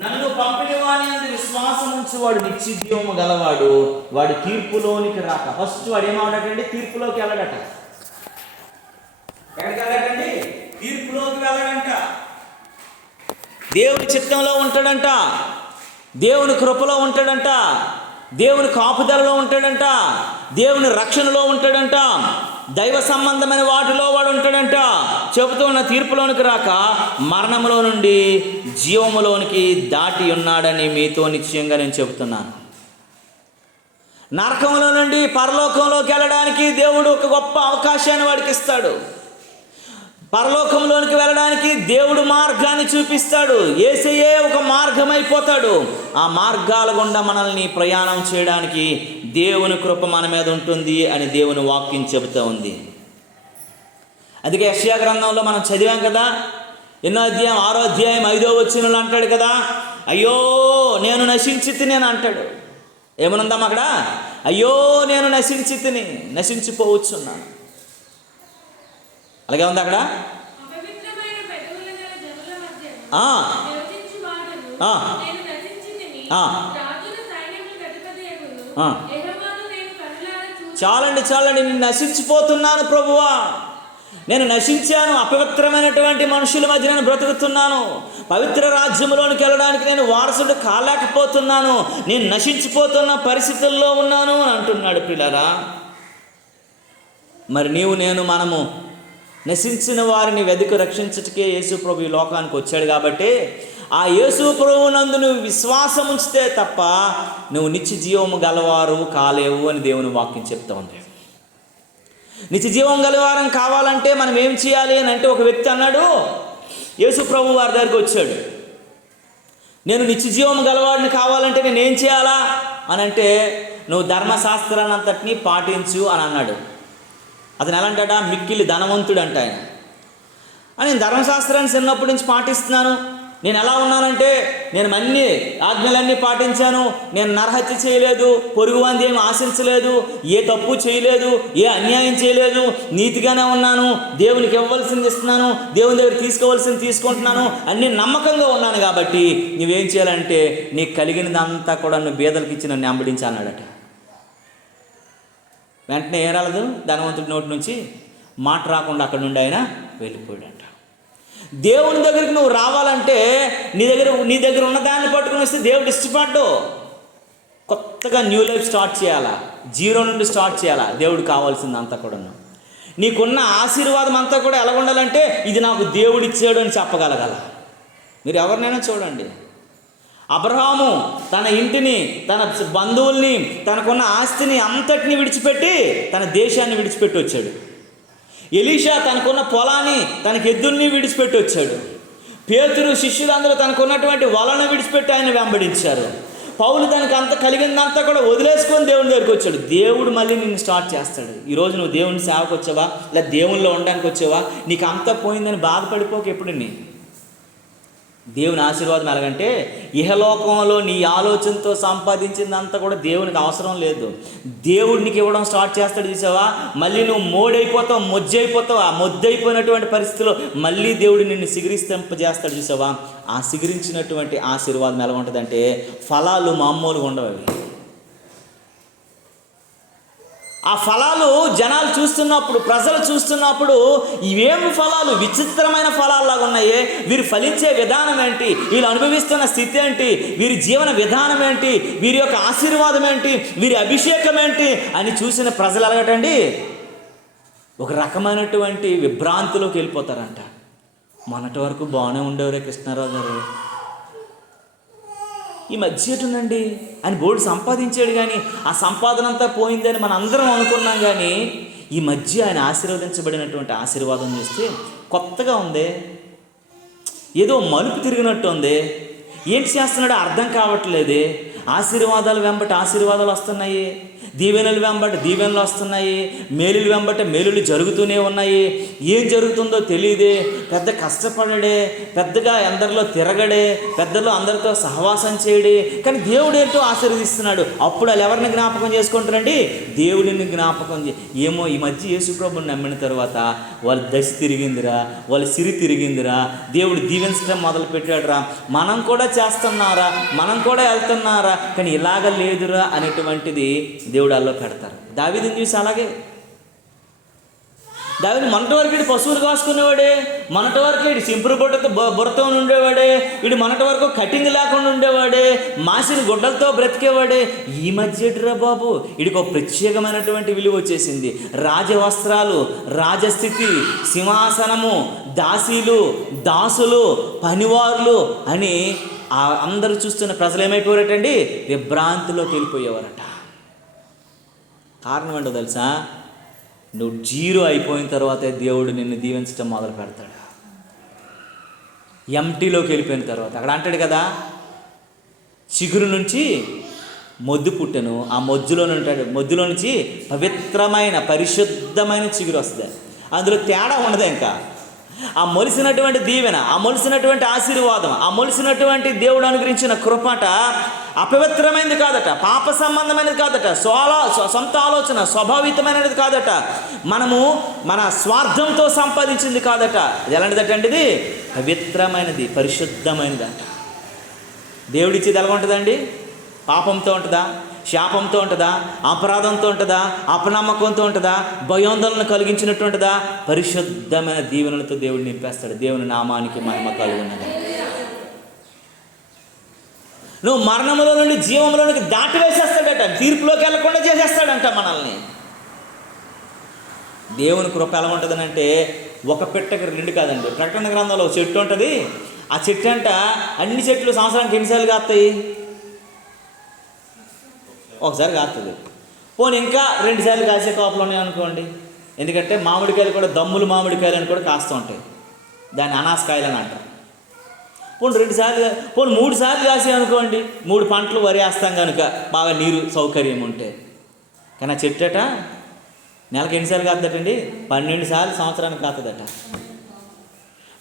నన్ను పంపిన వాని యందు విశ్వాసం ఉంచి వాడు నిత్య జీవము గలవాడు, వాడు తీర్పులోనికి రాక. ఫస్ట్ వాడు ఏమవుతాడంటే తీర్పులోకి వెళ్ళడట. ఎక్కడికి వెళ్ళాడండి? తీర్పులోకి వెళ్ళడంట. దేవుని చిత్తంలో ఉంటాడంట, దేవుని కృపలో ఉంటాడంట, దేవుని కాపుదలలో ఉంటాడంట, దేవుని రక్షణలో ఉంటాడంట, దైవ సంబంధమైన వాటిలో వాడు ఉంటాడంట. చెబుతూ ఉన్న తీర్పులోనికి రాక మరణంలో నుండి జీవములోనికి దాటి ఉన్నాడని మీతో నిశ్చయంగా నేను చెబుతున్నాను. నరకంలో నుండి పరలోకంలోకి వెళ్ళడానికి దేవుడు ఒక గొప్ప అవకాశాన్ని వాడికి ఇస్తాడు. పరలోకంలోనికి వెళ్ళడానికి దేవుడు మార్గాన్ని చూపిస్తాడు. యేసయ్యే ఒక మార్గం అయిపోతాడు. ఆ మార్గాల గుండా మనల్ని ప్రయాణం చేయడానికి దేవుని కృప మన మీద ఉంటుంది అని దేవుని వాక్యం చెబుతూ ఉంది. అందుకే యెషయా గ్రంథంలో మనం చదివాం కదా, 6వ అధ్యాయం 5వ వచనంలో అంటాడు కదా, అయ్యో నేను నశించి తిని అని అంటాడు. ఏమనుందాం అక్కడ? అయ్యో నేను నశించి తిని, నశించిపోవచ్చున్నాను. అలాగే ఉంది అక్కడ. చాలండి నేను నశించిపోతున్నాను ప్రభువా, నేను నశించాను, అపవిత్రమైనటువంటి మనుషుల మధ్య నేను బ్రతుకుతున్నాను, పవిత్ర రాజ్యంలోనికి వెళ్ళడానికి నేను వారసుడు కాలేకపోతున్నాను, నేను నశించిపోతున్న పరిస్థితుల్లో ఉన్నాను అని అంటున్నాడు. పిల్లరా, మరి మనము నశించిన వారిని వెతికి రక్షించటకే యేసు ప్రభు ఈ లోకానికి వచ్చాడు. కాబట్టి ఆ యేసు ప్రభువునందు నువ్వు విశ్వాసం ఉంచితే తప్ప నువ్వు నిత్య జీవము గలవారు కాలేవు అని దేవుని వాక్యం చెప్తా ఉంది. నిత్య జీవం గలవారం కావాలంటే మనం ఏం చేయాలి అని అంటే, ఒక వ్యక్తి అన్నాడు, యేసు ప్రభు వారి దగ్గరికి వచ్చాడు, నేను నిత్య జీవం గలవాడిని కావాలంటే నేను ఏం చేయాలా అని అంటే, నువ్వు ధర్మశాస్త్రాన్ని అంతటినీ పాటించు అని అన్నాడు. అతను ఎలా అంటాడా? మిక్కిలి ధనవంతుడు అంట ఆయన. నేను ధర్మశాస్త్రాన్ని చిన్నప్పటి నుంచి పాటిస్తున్నాను, నేను ఎలా ఉన్నానంటే నేను అన్ని ఆజ్ఞలన్నీ పాటించాను, నేను నరహత్య చేయలేదు, పొరుగువాంది ఏమి ఆశించలేదు, ఏ తప్పు చేయలేదు, ఏ అన్యాయం చేయలేదు, నీతిగానే ఉన్నాను, దేవునికి ఇవ్వవలసింది ఇస్తున్నాను, దేవుని దగ్గర తీసుకోవాల్సింది తీసుకుంటున్నాను, అన్నీ నమ్మకంగా ఉన్నాను. కాబట్టి నువ్వేం చేయాలంటే నీకు కలిగినదంతా కూడా నువ్వు బీదలకు ఇచ్చి నన్ను వెంబడించి అన్నాడట. వెంటనే ఏం రాలేదు, ధనవంతుడి నోటి నుంచి మాట రాకుండా అక్కడ నుండి ఆయన వెళ్ళిపోయాడంట. దేవుని దగ్గరికి నువ్వు రావాలంటే నీ దగ్గర ఉన్న దాన్ని పట్టుకుని వస్తే దేవుడు ఇష్టపడ్డు. కొత్తగా న్యూ లైఫ్ స్టార్ట్ చేయాలా, జీరో నుండి స్టార్ట్ చేయాలా. దేవుడు కావాల్సింది అంతా కూడా, నీకున్న ఆశీర్వాదం అంతా కూడా ఎలా ఉండాలంటే ఇది నాకు దేవుడు ఇచ్చాడు అని చెప్పగలగాల. మీరు ఎవరినైనా చూడండి, అబ్రహాము తన ఇంటిని, తన బంధువుల్ని, తనకున్న ఆస్తిని అంతటిని విడిచిపెట్టి తన దేశాన్ని విడిచిపెట్టి వచ్చాడు. ఎలీషా తనకున్న పొలాన్ని, తనకి ఎద్దుల్ని విడిచిపెట్టి వచ్చాడు. పేతురు శిష్యులందరూ తనకున్నటువంటి వలను విడిచిపెట్టి ఆయన వెంబడించారు. పౌలు తనకు అంత కలిగిందంతా కూడా వదిలేసుకొని దేవుని దగ్గరికి వచ్చాడు. దేవుడు మళ్ళీ నిన్ను స్టార్ట్ చేస్తాడు. ఈరోజు నువ్వు దేవుని సేవకు వచ్చావా, లేదా దేవునిలో ఉండడానికి వచ్చావా, నీకు అంతా పోయిందని బాధపడిపోక. ఎప్పుడు దేవుని ఆశీర్వాదం ఎలాగంటే, ఇహలోకంలో నీ ఆలోచనతో సంపాదించిందంతా కూడా దేవునికి అవసరం లేదు. దేవుడు నీకు ఇవ్వడం స్టార్ట్ చేస్తాడు చూసావా, మళ్ళీ నువ్వు మోడైపోతావు, మొజ్జైపోతావు. ఆ మొద్దైపోయినటువంటి పరిస్థితిలో మళ్ళీ దేవుడు నిన్ను సిగిరిస్తింపజేస్తాడు చూసావా. ఆ సిగిరించినటువంటి ఆశీర్వాదం ఎలా ఉంటుందంటే, ఫలాలు మామూలుగా ఉండవు. అవి ఆ ఫలాలు జనాలు చూస్తున్నప్పుడు, ప్రజలు చూస్తున్నప్పుడు, ఇవేమి ఫలాలు, విచిత్రమైన ఫలాల్లాగా ఉన్నాయే, వీరు ఫలించే విధానం ఏంటి, వీళ్ళు అనుభవిస్తున్న స్థితి ఏంటి, వీరి జీవన విధానం ఏంటి, వీరి యొక్క ఆశీర్వాదం ఏంటి, వీరి అభిషేకం ఏంటి అని చూసిన ప్రజలు ఎలాగటండి ఒక రకమైనటువంటి విభ్రాంతిలోకి వెళ్ళిపోతారంట. మొన్నటి వరకు బాగానే ఉండేవారే కృష్ణారావు గారు, ఈ మధ్య ఎటుందండి ఆయన బోర్డు సంపాదించాడు, కానీ ఆ సంపాదన అంతా పోయిందని మనం అందరం అనుకున్నాం. కానీ ఈ మధ్య ఆయన ఆశీర్వదించబడినటువంటి ఆశీర్వాదం చూస్తే కొత్తగా ఉంది, ఏదో మలుపు తిరిగినట్టు ఉంది. ఏంటి చేస్తున్నాడో అర్థం కావట్లేదు. ఆశీర్వాదాలు వెంబటి ఆశీర్వాదాలు వస్తున్నాయి, దీవెనలు వెంబట దీవెనలు వస్తున్నాయి, మేలులు వెంబట మేలులు జరుగుతూనే ఉన్నాయి. ఏం జరుగుతుందో తెలియదే, పెద్ద కష్టపడడే, పెద్దగా అందరిలో తిరగడే, పెద్దలో అందరితో సహవాసం చేయడే, కానీ దేవుడు ఏంటో ఆశీర్వదిస్తున్నాడు. అప్పుడు వాళ్ళు ఎవరిని జ్ఞాపకం చేసుకుంటారండి? దేవుడిని జ్ఞాపకం ఏమో ఈ మధ్య యేసుప్రభుని నమ్మిన తర్వాత వాళ్ళ దశ తిరిగిందిరా, వాళ్ళ సిరి తిరిగిందిరా, దేవుడు దీవెంచడం మొదలు పెట్టాడురా, మనం కూడా చేస్తున్నారా, మనం కూడా వెళ్తున్నారా, కానీ ఇలాగ లేదురా అనేటువంటిది దేవుడు అల్లో పెడతారు. దావీదుని చూసి అలాగే, దావీదు మొన్నటి వరకు పశువులు కాసుకునేవాడే, మొన్నటి వరకు సింపురు బుర్రతో ఉండేవాడే, వీడు మొన్నటి వరకు కటింగ్ లేకుండా ఉండేవాడే, మాసిన గుడ్డలతో బ్రతికేవాడే. ఈ మధ్యరా బాబు వీడికి ఒక ప్రత్యేకమైనటువంటి విలువ వచ్చేసింది. రాజవస్త్రాలు, రాజస్థితి, సింహాసనము, దాసీలు, దాసులు, పనివారులు అని అందరూ చూస్తున్న ప్రజలు ఏమైపోయారటండి? విభ్రాంతిలోకి వెళ్ళిపోయేవారట. కారణం ఏంటో తెలుసా? నువ్వు జీరో అయిపోయిన తర్వాతే దేవుడు నిన్ను దీవించడం మొదలు పెడతాడు. ఎంటీలోకి వెళ్ళిపోయిన తర్వాత అక్కడ అంటాడు కదా, చిగురు నుంచి మొద్దు పుట్టెను, ఆ మొద్దులో నుంచి పవిత్రమైన పరిశుద్ధమైన చిగురు వస్తుంది. అందులో తేడా ఉండదు. ఇంకా ఆ మొలిసినటువంటి దీవెన, ఆ మొలిసినటువంటి ఆశీర్వాదం, ఆ మొలిసినటువంటి దేవుడు అనుగ్రహించిన కృపట అపవిత్రమైనది కాదట, పాప సంబంధమైనది కాదట, సొంత ఆలోచన స్వభావితమైనది కాదట, మనము మన స్వార్థంతో సంపాదించింది కాదట. ఇది ఎలాంటిదట అండి? ఇది పవిత్రమైనది, పరిశుద్ధమైనది అంట. దేవుడిచ్చేది ఎలా ఉంటుందండి? పాపంతో ఉంటుందా? శాపంతో ఉంటుందా? అపరాధంతో ఉంటుందా? అపనమ్మకంతో ఉంటుందా? భయోందోళన కలిగించినట్టు ఉంటుందా? పరిశుద్ధమైన దీవెనలతో దేవుడు నింపేస్తాడు. దేవుని నామానికి మహిమ కలుగునది. నువ్వు మరణంలో నుండి జీవంలోనికి దాటి వేసేస్తాడట, తీర్పులోకి వెళ్ళకుండా చేసేస్తాడంట మనల్ని. దేవుని కృప ఎలా ఉంటుందని అంటే, ఒక పెట్టకి రెండు కాదండి. ప్రకటన గ్రంథంలో ఒక చెట్టు ఉంటుంది. ఆ చెట్టు అంట అన్ని చెట్లు సంవత్సరానికి ఎన్నిసార్లు కాస్తాయి? ఒకసారి కాస్తుంది. పోనీ ఇంకా 2 సార్లు కాసే కాపులు ఉన్నాయి అనుకోండి. ఎందుకంటే మామిడికాయలు కూడా దమ్ములు మామిడికాయలు అని కూడా కాస్తూ ఉంటాయి. దాన్ని అనాసకాయలు అని అంటారు. పోనీ 2 సార్లు, పోనీ 3 సార్లు కాసే అనుకోండి. 3 పంటలు వరి వేస్తాం కనుక బాగా నీరు సౌకర్యం ఉంటే. కానీ ఆ చెట్టట నెలకు ఎన్నిసార్లు కాస్తుందటండి? 12 సార్లు సంవత్సరానికి కాస్తుందట.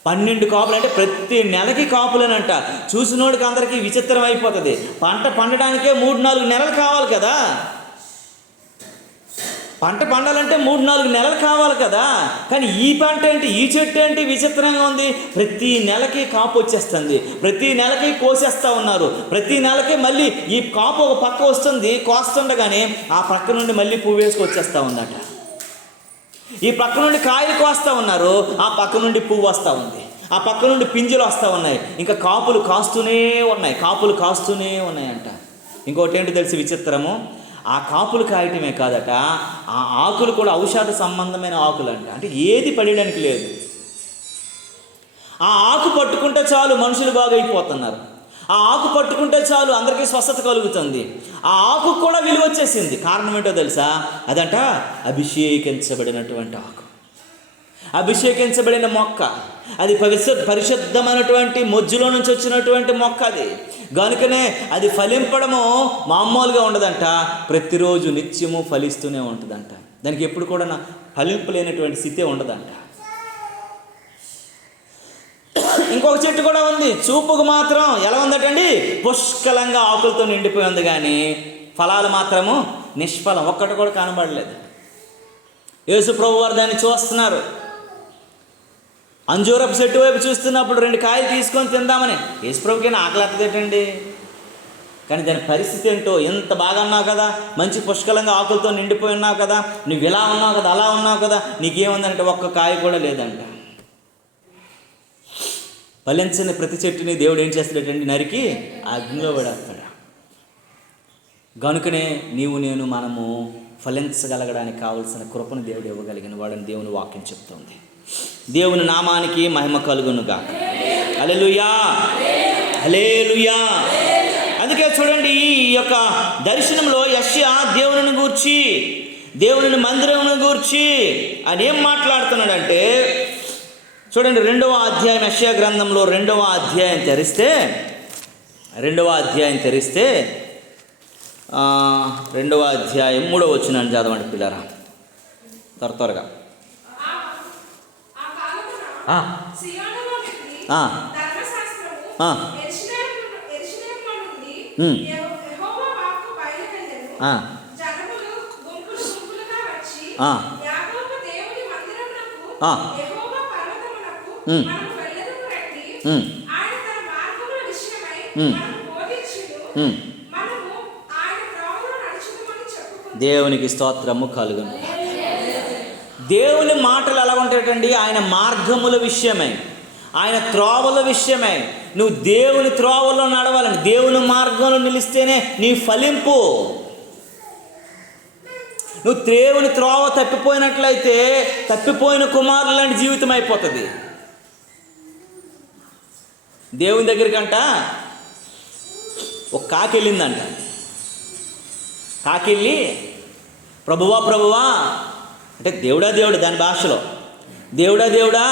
12 కాపులు అంటే ప్రతి నెలకి కాపులేనంట. చూసినోడికి అందరికీ విచిత్రం అయిపోతుంది. పంట పండడానికే 3-4 నెలలు కావాలి కదా. పంట పండాలంటే 3-4 నెలలు కావాలి కదా. కానీ ఈ పంట ఏంటి, ఈ చెట్టు ఏంటి విచిత్రంగా ఉంది. ప్రతి నెలకి కాపు వచ్చేస్తుంది, ప్రతి నెలకి కోసేస్తూ ఉన్నారు, ప్రతి నెలకి మళ్ళీ ఈ కాపు ఒక పక్క వస్తుంది, కోస్తుండగానే ఆ పక్క నుండి మళ్ళీ పువ్వు వేసుకు వచ్చేస్తూ ఉందట. ఈ పక్క నుండి కాయలు కోస్తూ ఉన్నారు, ఆ పక్క నుండి పువ్వు వస్తూ ఉంది, ఆ పక్క నుండి పింజలు వస్తూ ఉన్నాయి, ఇంకా కాపులు కాస్తూనే ఉన్నాయి, కాపులు కాస్తూనే ఉన్నాయంట. ఇంకోటి ఏంటి తెలిసి విచిత్రము, ఆ కాపులు కాయటమే కాదట, ఆ ఆకులు కూడా ఔషధ సంబంధమైన ఆకులు అంట. అంటే ఏది పడడానికి లేదు. ఆ ఆకు పట్టుకుంటే చాలు మనుషులు బాగైపోతున్నారు. ఆ ఆకు పట్టుకుంటే చాలు అందరికీ స్వస్థత కలుగుతుంది. ఆ ఆకు కూడా విలువ వచ్చేసింది. కారణం ఏంటో తెలుసా? అదంట అభిషేకించబడినటువంటి ఆకు, అభిషేకించబడిన మొక్క. అది పరిశుద్ధమైనటువంటి మొజ్జులో నుంచి వచ్చినటువంటి మొక్క. అది కనుకనే అది ఫలింపడము మామూలుగా ఉండదంట. ప్రతిరోజు నిత్యము ఫలిస్తూనే ఉంటుందంట. దానికి ఎప్పుడు కూడా ఫలింపు లేనటువంటి స్థితే ఉండదంట. ఇంకొక చెట్టు కూడా ఉంది, చూపుకు మాత్రం ఎలా ఉందటండి? పుష్కలంగా ఆకులతో నిండిపోయి ఉంది, కానీ ఫలాలు మాత్రము నిష్ఫలం, ఒక్కటి కూడా కనబడలేదు. యేసు ప్రభు వారు దాన్ని చూస్తున్నారు. అంజూరపు చెట్టు వైపు చూస్తున్నప్పుడు 2 కాయలు తీసుకొని తిందామని యేసు ప్రభుకి ఆకలి ఎత్తదేటండి. కానీ దాని పరిస్థితి ఏంటో, ఎంత బాగా ఉన్నావు కదా, మంచి పుష్కలంగా ఆకులతో నిండిపోయి ఉన్నావు కదా, నువ్వు ఇలా ఉన్నావు కదా, అలా ఉన్నావు కదా, నీకేముందంటే ఒక్క కాయ కూడా లేదంట. ఫలించని ప్రతి చెట్టుని దేవుడు ఏం చేస్తాడంటే నరికి అగ్నిలో పడేస్తాడు. కనుకనే మనము ఫలించగలగడానికి కావలసిన కృపను దేవుడు ఇవ్వగలిగిన వాడని దేవుని వాక్యం చెప్తుంది. దేవుని నామానికి మహిమ కలుగునుగా. హల్లెలూయా, హల్లెలూయా. అందుకే చూడండి, ఈ యొక్క దర్శనంలో యెషయా దేవుని గూర్చి, దేవుని మందిరమును గూర్చి ఆయన ఏం మాట్లాడుతున్నాడంటే, చూడండి 2వ అధ్యాయం, యెషయా గ్రంథంలో 2వ అధ్యాయం తెరిస్తే 2వ అధ్యాయం 3వ వచనాన్ని చదవండి పిల్లరా, త్వరగా. దేవునికి స్తోత్రము కలుగును. దేవుని మాటలు ఎలా ఉంటాయండి? ఆయన మార్గముల విషయమై, ఆయన త్రోవల విషయమై. నువ్వు దేవుని త్రోవలో నడవాలని, దేవుని మార్గంలో నిలిస్తేనే నీ ఫలింపు. నువ్వు దేవుని త్రోవ తప్పిపోయినట్లయితే తప్పిపోయిన కుమారులు లాంటి జీవితం అయిపోతుంది. దేవుని దగ్గరికంట ఒక కాకి వెళ్ళిందంట. కాకి వెళ్ళి, ప్రభువా ప్రభువా అంటే దేవుడా దేవుడు దాని భాషలో, దేవుడా దేవుడా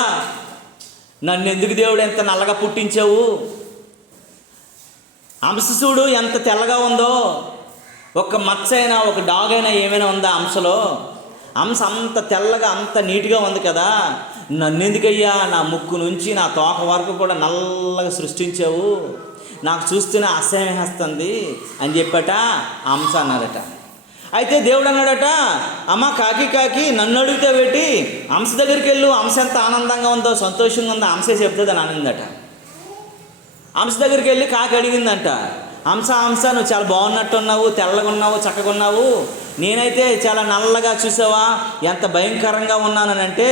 నన్ను ఎందుకు దేవుడు ఎంత నల్లగా పుట్టించావు? అంశ చూడు ఎంత తెల్లగా ఉందో, ఒక మచ్చ అయినా ఒక డాగ్ అయినా ఏమైనా ఉందా అంశలో? అంశ అంత తెల్లగా అంత నీట్గా ఉంది కదా, నన్ను ఎందుకయ్యా నా ముక్కు నుంచి నా తోక వరకు కూడా నల్లగా సృష్టించావు? నాకు చూస్తూనే అసహ్యం వేస్తుంది అని చెప్పట అంశ అన్నారట. అయితే దేవుడు అన్నాడట, అమ్మ కాకి కాకి నన్ను అడిగితే పెట్టి అంశ దగ్గరికి వెళ్ళు, అంశ ఎంత ఆనందంగా ఉందో సంతోషంగా ఉందో అంశే చెప్తుంది అని అనిందట. అంశ దగ్గరికి వెళ్ళి కాకి అడిగిందంట, అంశ అంశ నువ్వు చాలా బాగున్నట్టు ఉన్నావు, తెల్లగా ఉన్నావు, చక్కగా ఉన్నావు, నేనైతే చాలా నల్లగా చూసావా ఎంత భయంకరంగా ఉన్నానంటే,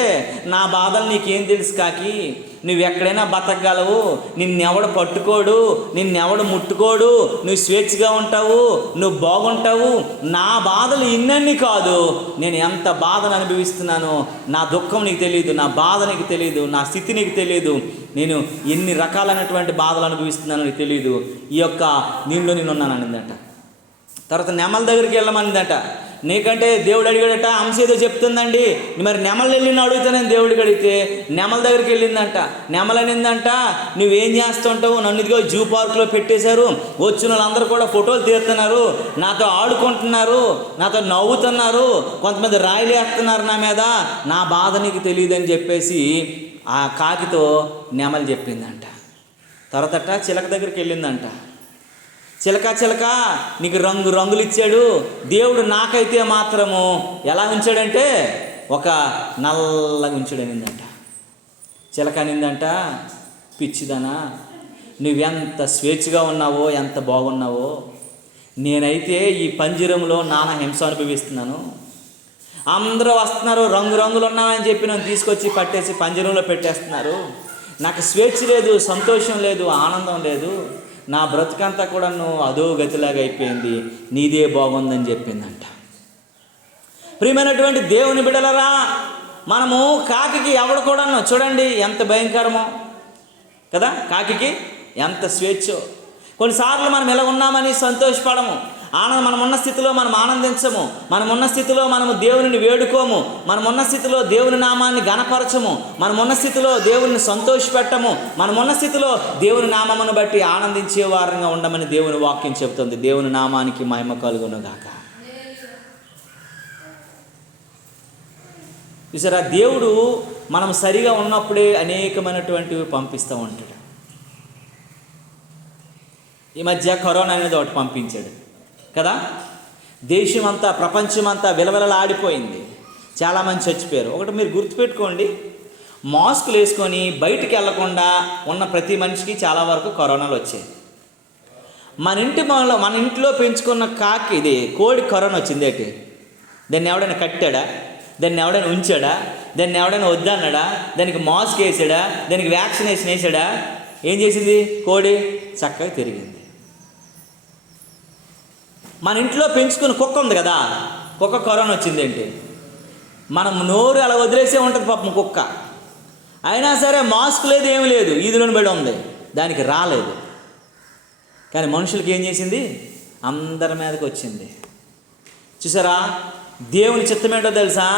నా బాధలు నీకేం తెలుసు కాకి, నువ్వు ఎక్కడైనా బతకగలవు, నిన్నెవడు పట్టుకోడు, నిన్నెవడు ముట్టుకోడు, నువ్వు స్వేచ్ఛగా ఉంటావు, నువ్వు బాగుంటావు. నా బాధలు ఇన్నన్నీ కాదు, నేను ఎంత బాధను అనుభవిస్తున్నానో నా దుఃఖం నీకు తెలియదు, నా బాధ నీకు తెలియదు, నా స్థితి నీకు తెలియదు, నేను ఎన్ని రకాలైనటువంటి బాధలు అనుభవిస్తున్నానో నీకు తెలియదు, ఈ యొక్క నీళ్ళు నేనున్నాను అనిందట. తర్వాత నెమల దగ్గరికి వెళ్ళమనిందట. నీకంటే దేవుడు అడిగాడట, అంశ ఏదో చెప్తుందండి, మరి నెమలు వెళ్ళిన అడుగుతానని దేవుడికి అడిగితే నెమల దగ్గరికి వెళ్ళిందంట. నెమలనిందంట, నువ్వేం చేస్తుంటావు, నన్ను ఇదిగో జూ పార్క్లో పెట్టేశారు, వచ్చిన వాళ్ళందరూ కూడా ఫోటోలు తీస్తున్నారు, నాతో ఆడుకుంటున్నారు, నాతో నవ్వుతున్నారు, కొంతమంది రాయిలు వేస్తున్నారు నా మీద, నా బాధ నీకు తెలియదని చెప్పేసి ఆ కాకితో నెమలు చెప్పిందంట. తర్వాత చిలక దగ్గరికి వెళ్ళిందంట. చిలక చిలక నీకు రంగు రంగులు ఇచ్చాడు దేవుడు, నాకైతే మాత్రము ఎలా ఉంచాడంటే ఒక నల్లగా ఉంచాడనిందంట. చిలక అనిందంట, పిచ్చిదనా నువ్వెంత స్వేచ్ఛగా ఉన్నావో, ఎంత బాగున్నావో, నేనైతే ఈ పంజరంలో నానా హింస అనుభవిస్తున్నాను. అందరూ వస్తున్నారు, రంగు రంగులు ఉన్నామని చెప్పి నన్ను తీసుకొచ్చి పట్టేసి పంజరంలో పెట్టేస్తున్నారు, నాకు స్వేచ్ఛ లేదు, సంతోషం లేదు, ఆనందం లేదు, నా బ్రతుకంతా కూడా నువ్వు అదో గతిలాగా అయిపోయింది, నీదే బాగుందని చెప్పిందంట. ప్రియమైనటువంటి దేవుని బిడ్డలరా, మనము కాకికి ఎవడు కూడా చూడండి ఎంత భయంకరమో కదా, కాకికి ఎంత స్వేచ్ఛో. కొన్నిసార్లు మనం ఎలా ఉన్నామని సంతోషపడము, మనమున్న స్థితిలో మనం ఆనందించము, మనమున్న స్థితిలో మనము దేవుని వేడుకోము, మనమున్న స్థితిలో దేవుని నామాన్ని గణపరచము, మనమున్న స్థితిలో దేవుని సంతోషపెట్టము, మనమున్న స్థితిలో దేవుని నామమును బట్టి ఆనందించే వారంగా ఉండమని దేవుని వాక్యం చెబుతుంది. దేవుని నామానికి మహిమ కలుగునుగాక. చూసారా, దేవుడు మనం సరిగా ఉన్నప్పుడే అనేకమైనటువంటివి పంపిస్తూ ఉంటాడు. ఈ మధ్య కరోనా అనేది ఒకటి పంపించాడు కదా, దేశమంతా ప్రపంచమంతా విలవిలలాడిపోయింది, చాలామంది చచ్చిపోయారు. ఒకటి మీరు గుర్తుపెట్టుకోండి, మాస్కులు వేసుకొని బయటికి వెళ్లకుండా ఉన్న ప్రతి మనిషికి చాలా వరకు కరోనాలు వచ్చాయి. మన ఇంట్లో పెంచుకున్న కాకి ఇది కోడి కరోనా వచ్చింది ఏంటి? దాన్ని ఎవడైనా కట్టాడా? దాన్ని ఎవడైనా ఉంచాడా? దాన్ని ఎవడైనా వద్దన్నాడా? దానికి మాస్క్ వేసాడా? దానికి వ్యాక్సినేషన్ వేసాడా? ఏం చేసింది? కోడి చక్కగా తిరిగింది. మన ఇంట్లో పెంచుకున్న కుక్క ఉంది కదా, కుక్క కరోనా వచ్చిందేంటి? మనం నోరు అలా వదిలేసే ఉంటుంది పాపం కుక్క, అయినా సరే మాస్క్ లేదు, ఏమి లేదు, ఈదులను బడి ఉంది, దానికి రాలేదు. కానీ మనుషులకి ఏం చేసింది? అందరి మీదకి వచ్చింది. చూసారా, దేవుని చిత్తం ఏంటో తెలుసా?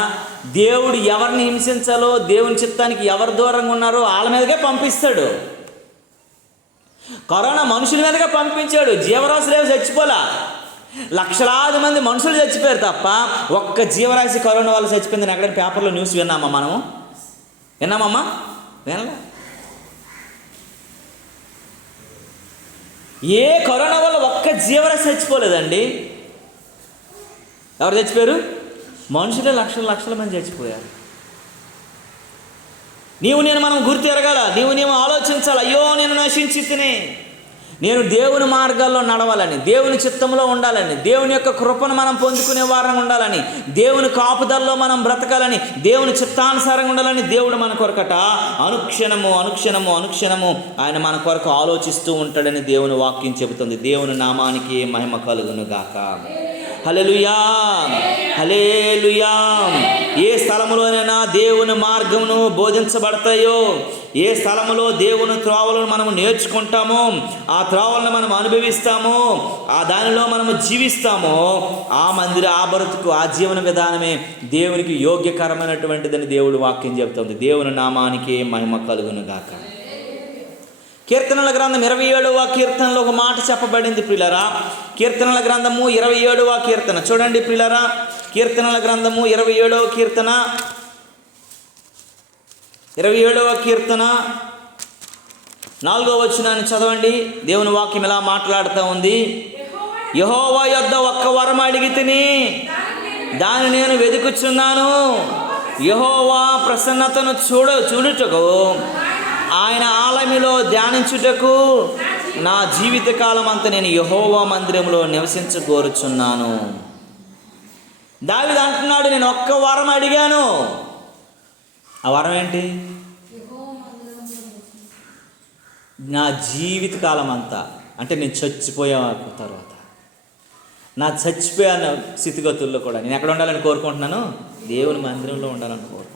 దేవుడు ఎవరిని హింసించాలో, దేవుని చిత్తానికి ఎవరు దూరంగా ఉన్నారో వాళ్ళ మీదకే పంపిస్తాడు. కరోనా మనుషుల మీదగా పంపించాడు, జీవరాశులు ఏమి చచ్చిపోలా. లక్షలాది మంది మనుషులు చచ్చిపోయారు తప్ప ఒక్క జీవరాశి కరోనా వల్ల చచ్చిపోయిందని ఎక్కడైనా పేపర్లో న్యూస్ విన్నామా మనము? విన్నామమ్మా? వినలే. ఏ కరోనా వల్ల ఒక్క జీవరాశి చచ్చిపోలేదండి. ఎవరు చచ్చిపోయారు? మనుషులే లక్షల మంది చచ్చిపోయారు. నేను మనం గుర్తు ఎరగాల. నీవు ఆలోచించాలి. అయ్యో నేను నశించి తినే, నేను దేవుని మార్గాల్లో నడవాలని, దేవుని చిత్తంలో ఉండాలని, దేవుని యొక్క కృపను మనం పొందుకునే వారంగా ఉండాలని, దేవుని కాపుదల్లో మనం బ్రతకాలని, దేవుని చిత్తానుసారంగా ఉండాలని దేవుడు మన కొరకట అనుక్షణము ఆయన మన కొరకు ఆలోచిస్తూ ఉంటాడని దేవుని వాక్యం చెబుతుంది. దేవుని నామానికి మహిమ కలుగును గాక. హల్లెలూయా, హల్లెలూయా. ఏ స్థలములోనైనా దేవుని మార్గమును బోధించబడతాయో, ఏ స్థలములో దేవుని త్రోవలను మనము నేర్చుకుంటామో, ఆ త్రోవలను మనం అనుభవిస్తామో, ఆ దానిలో మనము జీవిస్తామో, ఆ బ్రతుకు, ఆ జీవన విధానమే దేవునికి యోగ్యకరమైనటువంటిదని దేవుడు వాక్యం చెబుతుంది. దేవుని నామానికి మహిమ కలుగును గాక. కీర్తనల గ్రంథం 27వ కీర్తనలో ఒక మాట చెప్పబడింది ప్రియులారా. కీర్తనల గ్రంథము 27వ కీర్తన చూడండి ప్రియులారా. కీర్తనల గ్రంథము 27వ కీర్తన 27వ కీర్తన 4వ వచనాన్ని చదవండి. దేవుని వాక్యం ఇలా మాట్లాడుతూ ఉంది. యెహోవా యొద్ద ఒక్క వరం అడిగితిని, దాన్ని నేను వెతుకుచున్నాను. యెహోవా ప్రసన్నతను చూడుటకు, ఆయన ఆలయములో ధ్యానించుటకు నా జీవితకాలం అంతా నేను యెహోవా మందిరంలో నివసించగోరుచున్నాను. దావీదు అంటున్నాడు, నేను ఒక్క వరం అడిగాను. ఆ వరం ఏంటి? నా జీవితకాలం అంతా, అంటే నేను చచ్చిపోయే తర్వాత, నా చచ్చిపోయిన స్థితిగతుల్లో కూడా నేను ఎక్కడ ఉండాలని కోరుకుంటున్నాను? దేవుని మందిరంలో ఉండాలని కోరుకుంటున్నాను.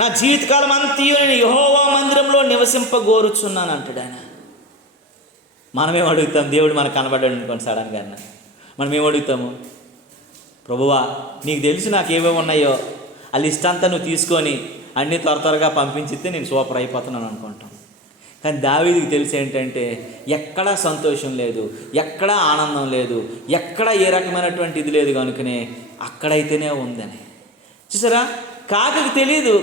నా జీవితకాలం అంతయు నేను యెహోవా మందిరంలో నివసింపగోరుచున్నాను అంటాడు ఆయన. మనమేం అడుగుతాం? దేవుడు మనకు కనబడ్డాడు అనుకోండి సడన్గా, మనం ఏం అడుగుతాము? ప్రభువా నీకు తెలుసు నాకు ఏమేమి ఉన్నాయో, ఆ లిస్ట్ అంతా నువ్వు తీసుకొని అన్నీ త్వరగా పంపించితే నేను సూపర్ అయిపోతున్నాను అనుకుంటాం. కానీ దావీదుకి తెలిసి ఏంటంటే ఎక్కడా సంతోషం లేదు, ఎక్కడా ఆనందం లేదు, ఎక్కడా ఏ రకమైనటువంటి ఇది లేదు కనుకనే అక్కడైతేనే ఉందని. చూసారా, కాకికి తెలియదు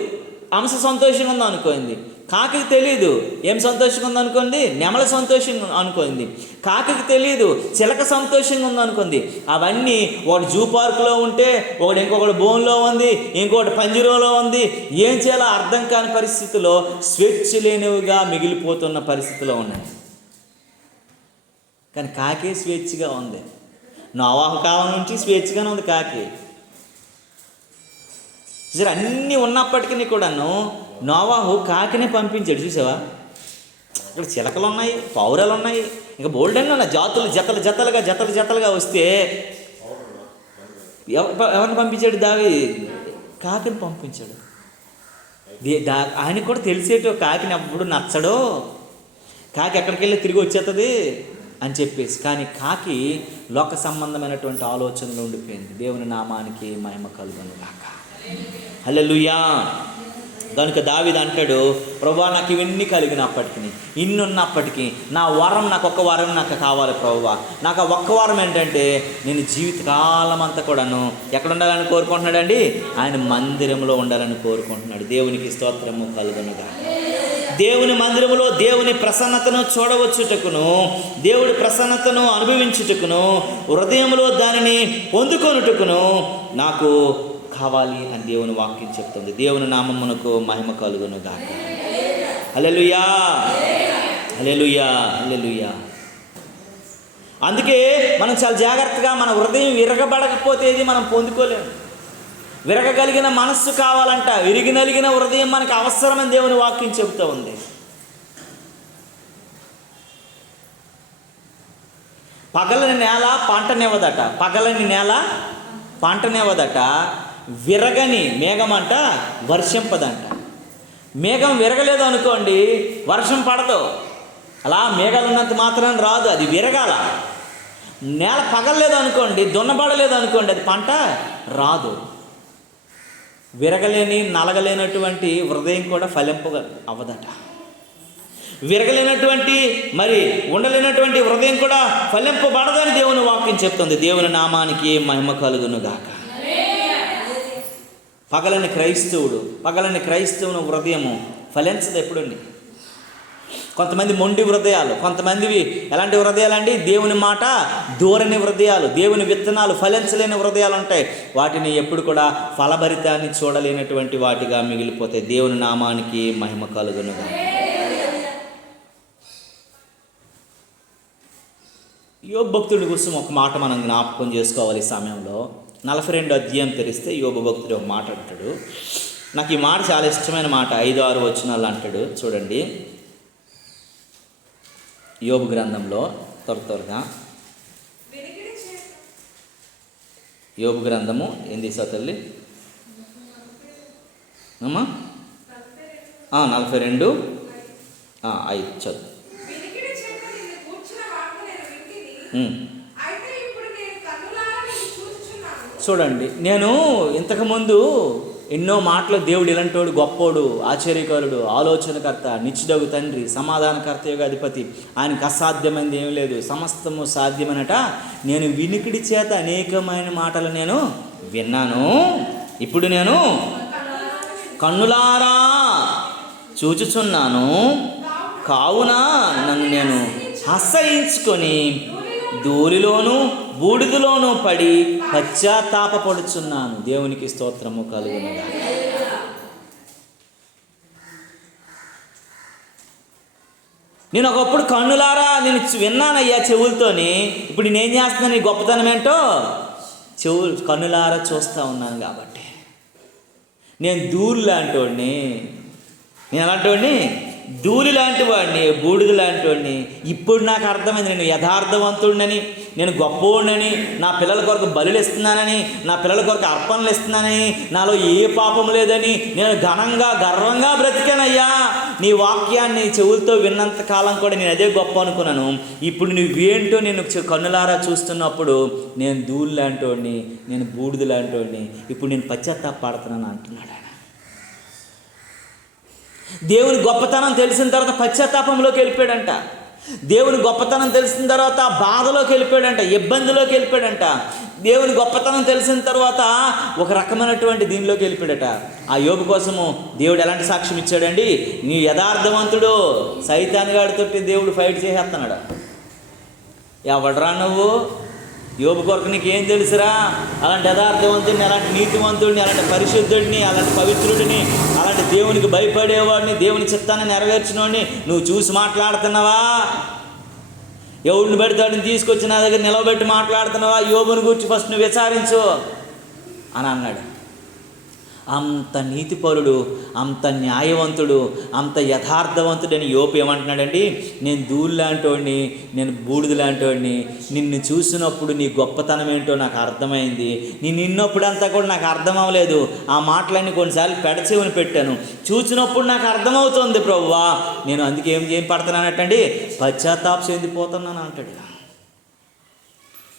అంశ సంతోషంగా ఉందో అనుకోండి. కాకికి తెలియదు ఏం సంతోషంగా ఉందో అనుకోండి, నెమల సంతోషంగా అనుకోండి. కాకికి తెలియదు చిలక సంతోషంగా ఉందనుకుంది. అవన్నీ ఒకటి జూ పార్కులో ఉంటే, ఇంకొకటి బోన్లో ఉంది, ఇంకొకటి పంజరంలో ఉంది. ఏం చేయాలో అర్థం కాని పరిస్థితిలో స్వేచ్ఛ లేనివిగా మిగిలిపోతున్న పరిస్థితిలో ఉన్నాయి. కానీ కాకే స్వేచ్ఛగా ఉంది. నోవాహు కాలం నుంచి స్వేచ్ఛగానే ఉంది కాకి. సరే, అన్నీ ఉన్నప్పటికీ కూడాను నోవాహు కాకినే పంపించాడు. చూసావా, ఇక్కడ చిలకలు ఉన్నాయి, పావురాలు ఉన్నాయి, ఇంకా బోల్డెన్ ఉన్నాయి. జతలుగా వస్తే ఎవరిని పంపించాడు? కాకిని పంపించాడు. ఆయనకు కూడా తెలిసేటో కాకిని ఎప్పుడు నచ్చడో, కాకి ఎక్కడికి వెళ్ళి తిరిగి వచ్చేస్తుంది అని చెప్పేసి. కానీ కాకి లోక సంబంధమైనటువంటి ఆలోచనలు ఉండిపోయింది. దేవుని నామానికి మహిమ కలుగును గాక. హల్లెలూయా. కనుక దావీదు అంటాడు, ప్రభువా నాకు ఇవన్నీ కలిగినప్పటికీ, ఇన్ని ఉన్నప్పటికీ నా వరం, నాకు ఒక్క వరం నాకు కావాలి ప్రభువా. నాకు ఆ ఒక్క వరం ఏంటంటే నేను జీవితకాలం అంతా కూడాను ఎక్కడ ఉండాలని కోరుకుంటున్నాడండి? ఆయన మందిరంలో ఉండాలని కోరుకుంటున్నాడు. దేవునికి స్తోత్రము కలుగునుగా. దేవుని మందిరములో దేవుని ప్రసన్నతను చూడవచ్చుటకును, దేవుడి ప్రసన్నతను అనుభవించుటకును, హృదయంలో దానిని పొందుకొనుటకును నాకు కావాలి అని దేవుని వాక్యం చెప్తుంది. దేవుని నామమునకు మహిమ కలుగును గాక. హల్లెలూయా, హల్లెలూయా, హల్లెలూయా. అందుకే మనం చాలా జాగ్రత్తగా, మన హృదయం విరగబడకపోతే ఇది మనం పొందుకోలేము. విరగగలిగిన మనస్సు కావాలంట. విరిగి నలిగిన హృదయం మనకు అవసరమని దేవుని వాక్యం చెబుతూ ఉంది. పగలని నేల పంటనివ్వదట, పగలని నేల పంటనివ్వదట. విరగని మేఘం అంట వర్షింపదంట. మేఘం విరగలేదు అనుకోండి, వర్షం పడదు. అలా మేఘాలు ఉన్నంత మాత్రాన్ని రాదు, అది విరగాల. నేల పగలలేదు అనుకోండి, దున్నబడలేదు అనుకోండి, అది పంట రాదు. విరగలేని నలగలేనటువంటి హృదయం కూడా ఫలింప అవ్వదట. విరగలేనటువంటి మరి ఉండలేనటువంటి హృదయం కూడా ఫలింపబడదని దేవుని వాక్యం చెప్తుంది. దేవుని నామానికి మహిమ కలుగునుగాక. పగలని క్రైస్తవుని హృదయము ఫలించదు ఎప్పుడండి. కొంతమంది మొండి హృదయాలు, కొంతమందివి ఎలాంటి హృదయాలు అండి? దేవుని మాట దూరని హృదయాలు, దేవుని విత్తనాలు ఫలించలేని హృదయాలు ఉంటాయి. వాటిని ఎప్పుడు కూడా ఫలభరితాన్ని చూడలేనటువంటి వాటిగా మిగిలిపోతాయి. దేవుని నామానికి మహిమ కలుగునుగా. యోబు భక్తుడి కోసం ఒక మాట మనం జ్ఞాపకం చేసుకోవాలి. ఈ సమయంలో 42 అధ్యాయం తెరిస్తే యోబు భక్తుడు ఒక మాట అంటాడు. నాకు ఈ మాట చాలా ఇష్టమైన మాట. 5-6 వచనాలు అంటాడు చూడండి. యోబు గ్రంథంలో త్వరగా యోబు గ్రంథము ఏం తీసా తల్లి అమ్మా? 42:5 చదువు. చూడండి, నేను ఇంతకుముందు ఎన్నో మాటలు దేవుడు ఇలాంటోడు, గొప్పోడు, ఆశ్చర్యకరుడు, ఆలోచనకర్త, నిత్యుడగు తండ్రి, సమాధానకర్త, యోగ అధిపతి, ఆయనకు అసాధ్యమైనది ఏమి లేదు, సమస్తము సాధ్యమనట నేను వినికిడి చేత అనేకమైన మాటలు నేను విన్నాను. ఇప్పుడు నేను కన్నులారా చూచుచున్నాను. కావున నన్ను నేను అసహించుకొని ధూళిలోను బూడిదలోనూ పడి పశ్చాత్తాపపడుచున్నాను. దేవునికి స్తోత్రము కలుగునుగా. నేను ఒకప్పుడు కన్నులారా నేను విన్నానయ్యా చెవులతోని. ఇప్పుడు నేనేం చేస్తున్నాను? నీ గొప్పతనం ఏంటో కన్నులారా చూస్తూ ఉన్నాను. కాబట్టి నేను ధూళి లాంటి వాడిని, నేను అలాంటి వాడిని, ధూళి లాంటి వాడిని, బూడిద లాంటి వాడిని. ఇప్పుడు నాకు అర్థమైంది, నేను యథార్థవంతుడినని, నేను గొప్పవాడినని, నా పిల్లల కొరకు బలులు ఇస్తున్నానని, నా పిల్లల కొరకు అర్పణలు ఇస్తున్నానని, నాలో ఏ పాపం లేదని నేను గర్వంగా బ్రతికానయ్యా. నీ వాక్యాన్ని చెవులతో విన్నంత కాలం కూడా నేను అదే గొప్ప అనుకున్నాను. ఇప్పుడు నువ్వేంటో నేను కన్నులారా చూస్తున్నప్పుడు నేను ధూళి లాంటి వాడిని, నేను బూడిద లాంటి వాడిని, ఇప్పుడు నేను పశ్చాత్తాపడుతున్నాను అంటున్నాడు ఆయన. దేవుని గొప్పతనం తెలిసిన తర్వాత పశ్చాత్తాపంలోకి వెళ్ళిపోయాడంట. దేవుని గొప్పతనం తెలిసిన తర్వాత బాధలోకి వెళ్ళిపోయాడంట, ఇబ్బందిలోకి వెళ్ళిపోయాడంట. దేవుని గొప్పతనం తెలిసిన తర్వాత ఒక రకమైనటువంటి దీనిలోకి వెళ్ళిపోయాడట. ఆ యోబు కోసము దేవుడు ఎలాంటి సాక్ష్యం ఇచ్చాడండి? నీ యథార్థవంతుడు, సైతాన్ గాడితో దేవుడు ఫైట్ చేసేస్తున్నాడు. ఎవడరా నువ్వు? యోబు కొరకు నీకేం తెలుసురా? అలాంటి యథార్థవంతుడిని, అలాంటి నీతివంతుడిని, అలాంటి పరిశుద్ధుడిని, అలాంటి పవిత్రుడిని, అలాంటి దేవునికి భయపడేవాడిని, దేవుని చిత్తాన్ని నెరవేర్చినవాడిని నువ్వు చూసి మాట్లాడుతున్నావా? ఎవడిని పెడతాడిని తీసుకొచ్చి నా దగ్గర నిలబెట్టి మాట్లాడుతున్నావా? యోబుని గురించి ఫస్ట్ నువ్వు విచారించు అని అన్నాడు. అంత నీతిపరుడు, అంత న్యాయవంతుడు, అంత యథార్థవంతుడని యోబు ఏమంటున్నాడండి? నేను ధూళి లాంటివాడిని, నేను బూడిద లాంటివాడిని. నిన్ను చూసినప్పుడు నీ గొప్పతనం ఏంటో నాకు అర్థమైంది. నేను నిన్నప్పుడంతా కూడా నాకు అర్థం అవ్వలేదు. ఆ మాటలన్నీ కొన్నిసార్లు పెడచెవిని పెట్టాను. చూసినప్పుడు నాకు అర్థమవుతుంది ప్రభువా. నేను అందుకే ఏం పడుతున్నానటండి? పశ్చాత్తాప చెందిపోతున్నాను అంటాడు.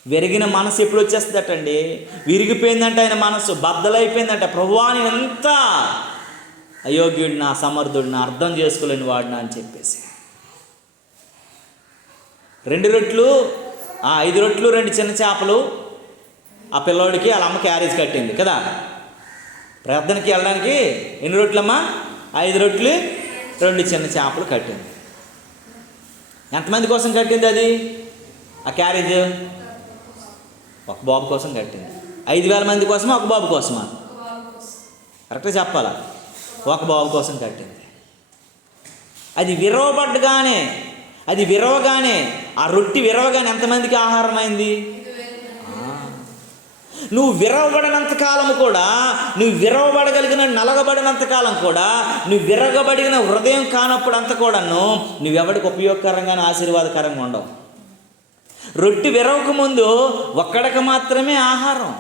విరిగిన మనసు ఎప్పుడు వచ్చేస్తుందటండి? విరిగిపోయిందంట ఆయన మనసు, బద్దలైపోయిందంట. ప్రభువా నేను ఎంత అయోగ్యుడిని, అసమర్థుడిని, అర్థం చేసుకోలేని వాడినా అని చెప్పేసి 2 రొట్లు, 5 రొట్లు 2 చిన్న చేపలు ఆ పిల్లోడికి వాళ్ళ అమ్మ క్యారేజ్ కట్టింది కదా. ప్రార్థనకి వెళ్ళడానికి ఎన్ని రొట్లమ్మా? 5 రొట్లు 2 చిన్న చేపలు కట్టింది. ఎంతమంది కోసం కట్టింది అది? ఆ క్యారేజ్ ఒక బాబు కోసం కట్టింది. 5,000 మంది కోసమా, ఒక బాబు కోసమా? కరెక్ట్గా చెప్పాలా? ఒక బాబు కోసం కట్టింది. అది విరవగానే ఆ రొట్టి విరవగానే ఎంతమందికి ఆహారం అయింది? నువ్వు విరవబడినంత కాలం కూడా, నువ్వు విరవబడగలిగిన నలగబడినంత కాలం కూడా, నువ్వు విరగబడిన హృదయం కానప్పుడు అంత కూడాను నువ్వెవడికి ఉపయోగకరంగానే ఆశీర్వాదకరంగా ఉండవు. రొట్టి విరవక ముందు ఒక్కడికి మాత్రమే ఆహారం,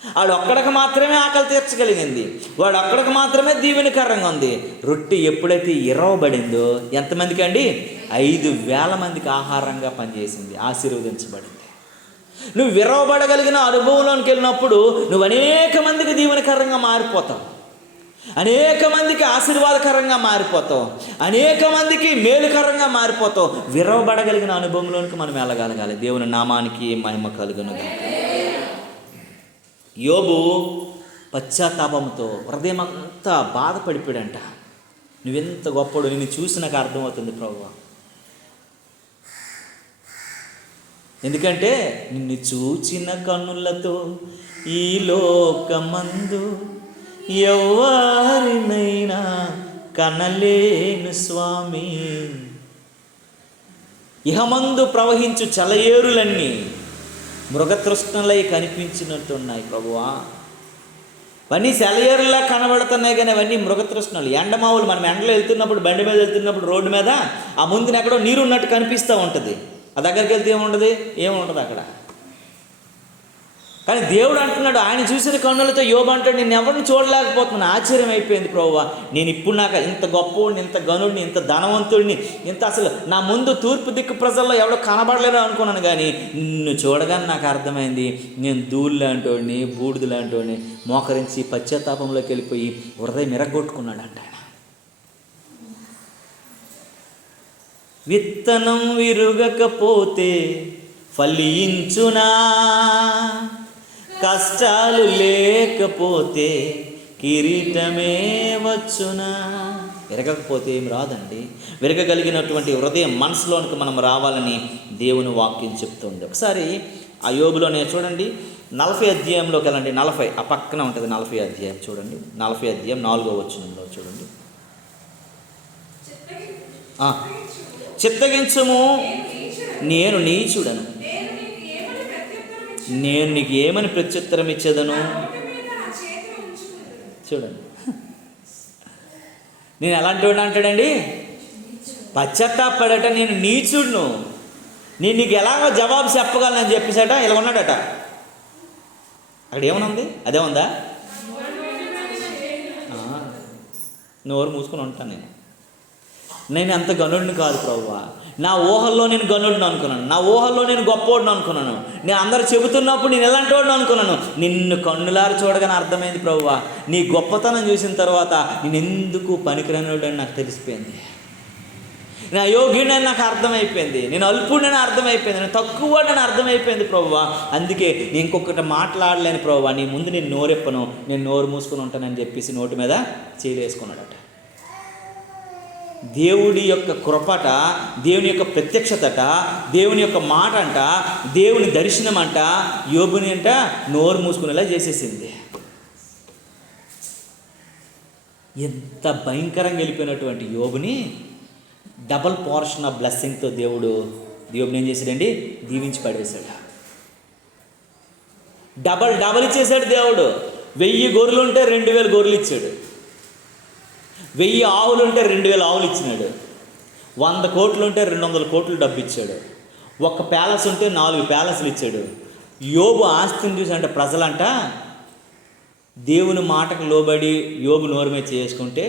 వాడు ఒక్కడికి మాత్రమే ఆకలి తీర్చగలిగింది, వాడు ఒక్కడికి మాత్రమే దీవెనకరంగా ఉంది. రొట్టి ఎప్పుడైతే ఇరవబడిందో ఎంతమందికి అండి? 5,000 మందికి ఆహారంగా పనిచేసింది, ఆశీర్వదించబడింది. నువ్వు విరవబడగలిగిన అనుభవంలోకి వెళ్ళినప్పుడు నువ్వు అనేక మందికి దీవెనకరంగా మారిపోతావు. అనేక మందికి ఆశీర్వాదకరంగా మారిపోతావు, అనేక మందికి మేలుకరంగా మారిపోతావు. విరవబడగలిగిన అనుభవంలోనికి మనం వెళ్ళగలగాలి. దేవుని నామానికి మహిమ కలుగును. యోబు పశ్చాత్తాపంతో హృదయం అంతా బాధపడిపోయాడంట. నువ్వెంత గొప్పడు, నిన్ను చూసి నాకు అర్థమవుతుంది ప్రభువా. ఎందుకంటే నిన్ను చూచిన కన్నులతో ఈ లోకమందు ఎవరినైనా కనలేను స్వామి. ఇహమందు ప్రవహించు చలయేరులన్నీ మృగతృష్ణలై కనిపించినట్టున్నాయి ప్రభువా. అవన్నీ సెలయేరులా కనబడుతున్నాయి, కానీ అవన్నీ మృగతృష్ణలు, ఎండమావులు. మనం ఎండలో వెళ్తున్నప్పుడు, బండి మీద వెళ్తున్నప్పుడు రోడ్డు మీద ఆ ముందున ఎక్కడో నీరు ఉన్నట్టు కనిపిస్తూ ఉంటుంది. ఆ దగ్గరికి వెళ్తే ఏముంటుంది? ఏముంటుంది అక్కడ. కానీ దేవుడు అంటున్నాడు, ఆయన చూసిన కన్నులతో యోబు అంటాడు, నేను ఎవరిని చూడలేకపోతున్నాను. ఆశ్చర్యం అయిపోయింది ప్రభువా, నేను ఇప్పుడు నాకు ఇంత గొప్పవాడిని, ఇంత గనుడిని, ఇంత ధనవంతుడిని, ఇంత అసలు నా ముందు తూర్పు దిక్కు ప్రజల్లో ఎవడో కనబడలేరు అనుకున్నాను. కానీ నిన్ను చూడగానే నాకు అర్థమైంది, నేను ధూళి లాంటోడిని, బూడిద లాంటోడిని. మోకరించి పశ్చాత్తాపంలోకి వెళ్ళిపోయి హృదయం మిరగొట్టుకున్నాడు అంట ఆయన. విత్తనం విరుగకపోతే ఫలించునా, కష్టాలు లేకపోతే కిరీటమే వచ్చునా. విరగకపోతే ఏం రాదండి. విరగగలిగినటువంటి హృదయం మనసులోనికి మనం రావాలని దేవుని వాక్యం చెప్తుంది. ఒకసారి ఆ యోబులోనే చూడండి, 40 అధ్యాయంలోకి వెళ్ళండి. 40 ఆ పక్కన ఉంటుంది 40 అధ్యాయం చూడండి. 40 అధ్యాయం 4వ వచనంలో చూడండి. చిత్తగించుము, నేను నీచుడను, నేను నీకు ఏమని ప్రత్యుత్తరం ఇచ్చేదను. చూడండి, నేను ఎలాంటి వాడిని అంటాడండి. పశ్చాత్తాపడట, నేను నీచుడును, నేను నీకు ఎలాగో జవాబు చెప్పగలనని చెప్పేసట ఇలా ఉన్నాడట. అక్కడ ఏమనుంది? అదే ఉందా? నోరు మూసుకొని ఉంటాను. నేను అంత గనుడిని కాదు ప్రభువా. నా ఊహల్లో నేను గనుడిని అనుకున్నాను, నా ఊహల్లో నేను గొప్పవాడిని అనుకున్నాను, నేను అందరు చెబుతున్నప్పుడు నేను ఎలాంటి వాడిని అనుకున్నాను. నిన్ను కన్నులారు చూడగానే అర్థమైంది ప్రభువా, నీ గొప్పతనం చూసిన తర్వాత నేను ఎందుకు పనికిరానివాడని నాకు తెలిసిపోయింది. నా యోగ్యుడని నాకు అర్థమైపోయింది, నేను అల్పుడని అర్థమైపోయింది, నేను తక్కువని అర్థమైపోయింది ప్రభువా. అందుకే నేను ఇంకొకటి మాట్లాడలేని ప్రభువా, నీ ముందు నేను నోరెప్పను, నేను నోరు మూసుకొని ఉంటానని చెప్పేసి నోటి మీద చేవేసుకున్నాడట. దేవుడి యొక్క కృపట, దేవుని యొక్క ప్రత్యక్షతట, దేవుని యొక్క మాట అంట, దేవుని దర్శనం అంట యోబుని అంట నోరు మూసుకునేలా చేసేసింది. ఎంత భయంకరంగా వెళ్ళిపోయినటువంటి యోబుని డబల్ పోర్షన్ ఆఫ్ బ్లెస్సింగ్తో దేవుడిని ఏం చేశాడండి? దీవించి పడేశాడు. డబల్ ఇచ్చేశాడు దేవుడు. 1000 గొర్రెలు ఉంటే 2000 గొర్రెలు ఇచ్చాడు. 1000 ఆవులు ఉంటే 2000 ఆవులు ఇచ్చినాడు. 100 కోట్లు ఉంటే 200 కోట్లు డబ్బు ఇచ్చాడు. 1 ప్యాలెస్ ఉంటే 4 ప్యాలెస్లు ఇచ్చాడు. యోబు ఆస్తిని చూసి అంటే ప్రజలంట దేవుని మాటకు లోబడి యోబు నోరుమే చేసుకుంటే,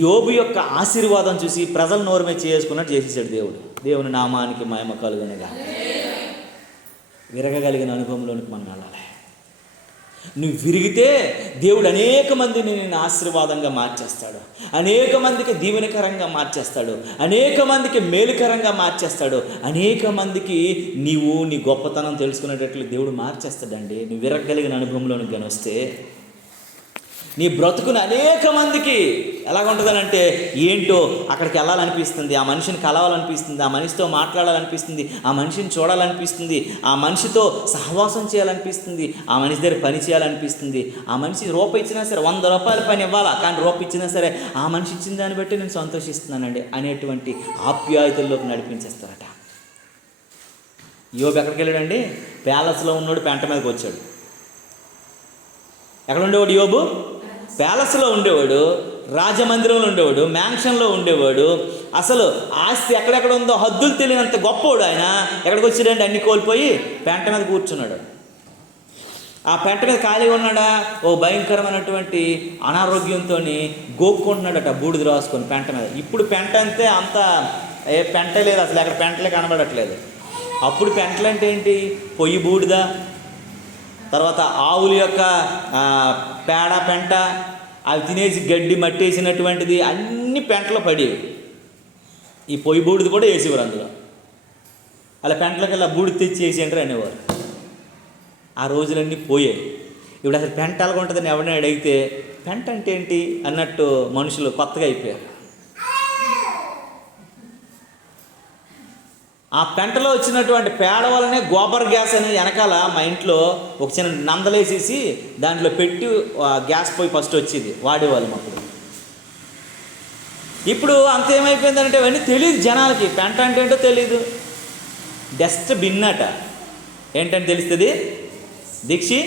యోబు యొక్క ఆశీర్వాదం చూసి ప్రజలు నోరుమే చేసుకున్నట్టు చేసేసాడు దేవుడు. దేవుని నామానికి మహిమ కలుగునుగా. విరగగలిగిన అనుభవంలోనికి మనం వెళ్ళాలి. నువ్వు విరిగితే దేవుడు అనేక మందిని నేను ఆశీర్వాదంగా మార్చేస్తాడు, అనేక మందికి దీవెనకరంగా మార్చేస్తాడు, అనేక మందికి మేలుకరంగా మార్చేస్తాడు, అనేక మందికి నీవు నీ గొప్పతనం తెలుసుకునేటట్లు దేవుడు మార్చేస్తాడండి. నువ్వు విరగగలిగిన అనుభవంలోనికి కానీ వస్తే నీ బ్రతుకుని అనేక మందికి ఎలాగుంటుందనంటే ఏంటో అక్కడికి వెళ్ళాలనిపిస్తుంది, ఆ మనిషిని కలవాలనిపిస్తుంది, ఆ మనిషితో మాట్లాడాలనిపిస్తుంది, ఆ మనిషిని చూడాలనిపిస్తుంది, ఆ మనిషితో సహవాసం చేయాలనిపిస్తుంది, ఆ మనిషి దగ్గర పని చేయాలనిపిస్తుంది. ఆ మనిషి రూపాయి ఇచ్చినా సరే 100 రూపాయల పని ఇవ్వాలా, కానీ రూపాయి ఇచ్చినా సరే ఆ మనిషి ఇచ్చిన దాన్ని బట్టి నేను సంతోషిస్తున్నానండి అనేటువంటి ఆప్యాయతల్లోకి నడిపించేస్తారట. యోబు ఎక్కడికి వెళ్ళాడండి? ప్యాలెస్లో ఉన్నోడు పెంట మీదకి వచ్చాడు. ఎక్కడ ఉండేవాడు యోబు? ప్యాలెస్లో ఉండేవాడు, రాజమందిరంలో ఉండేవాడు, మ్యాన్షన్లో ఉండేవాడు. అసలు ఆస్తి ఎక్కడెక్కడ ఉందో హద్దులు తెలియనంత గొప్పవాడు ఆయన. ఎక్కడికి వచ్చాడంటే అన్ని కోల్పోయి పెంట మీద కూర్చున్నాడు. ఆ పెంట మీద ఖాళీగా ఉన్నాడా? ఓ భయంకరమైనటువంటి అనారోగ్యంతో గోక్కుంటున్నాడట, బూడిద రాసుకొని పెంట మీద. ఇప్పుడు పెంట అంతే, అంత ఏ పెంట లేదు అసలు, ఎక్కడ పెంటలే కనబడట్లేదు. అప్పుడు పెంటలు అంటే ఏంటి? పొయ్యి బూడిద, తర్వాత ఆవుల యొక్క పేడ పెంట, అవి తినేసి గడ్డి మట్టేసినటువంటిది అన్ని పెంటలో పడేవి. ఈ పొయ్యి బూడిది కూడా వేసేవారు అందులో. అలా పెంటలకల్లా బూడిది తెచ్చి వేసేయంటారు అనేవారు. ఆ రోజులన్నీ పోయాయి. ఇప్పుడు అసలు పెంట ఎలాగ ఉంటుందని ఎవరిని అడిగితే పెంట అంటే ఏంటి అన్నట్టు మనుషులు కొత్తగా అయిపోయారు. ఆ పెంటలో వచ్చినటువంటి పేడ వల్లనే గోబర్ గ్యాస్ అనేది వెనకాల మా ఇంట్లో ఒక చిన్న నందలేసేసి దాంట్లో పెట్టి గ్యాస్ పోయి ఫస్ట్ వచ్చేది, వాడేవాళ్ళం అప్పుడు. ఇప్పుడు అంతేమైపోయిందంటే అవన్నీ తెలియదు జనాలకి. పెంట అంటే ఏంటో తెలీదు. డస్ట్బిన్ అట ఏంటంటే తెలుస్తుంది దీక్షి,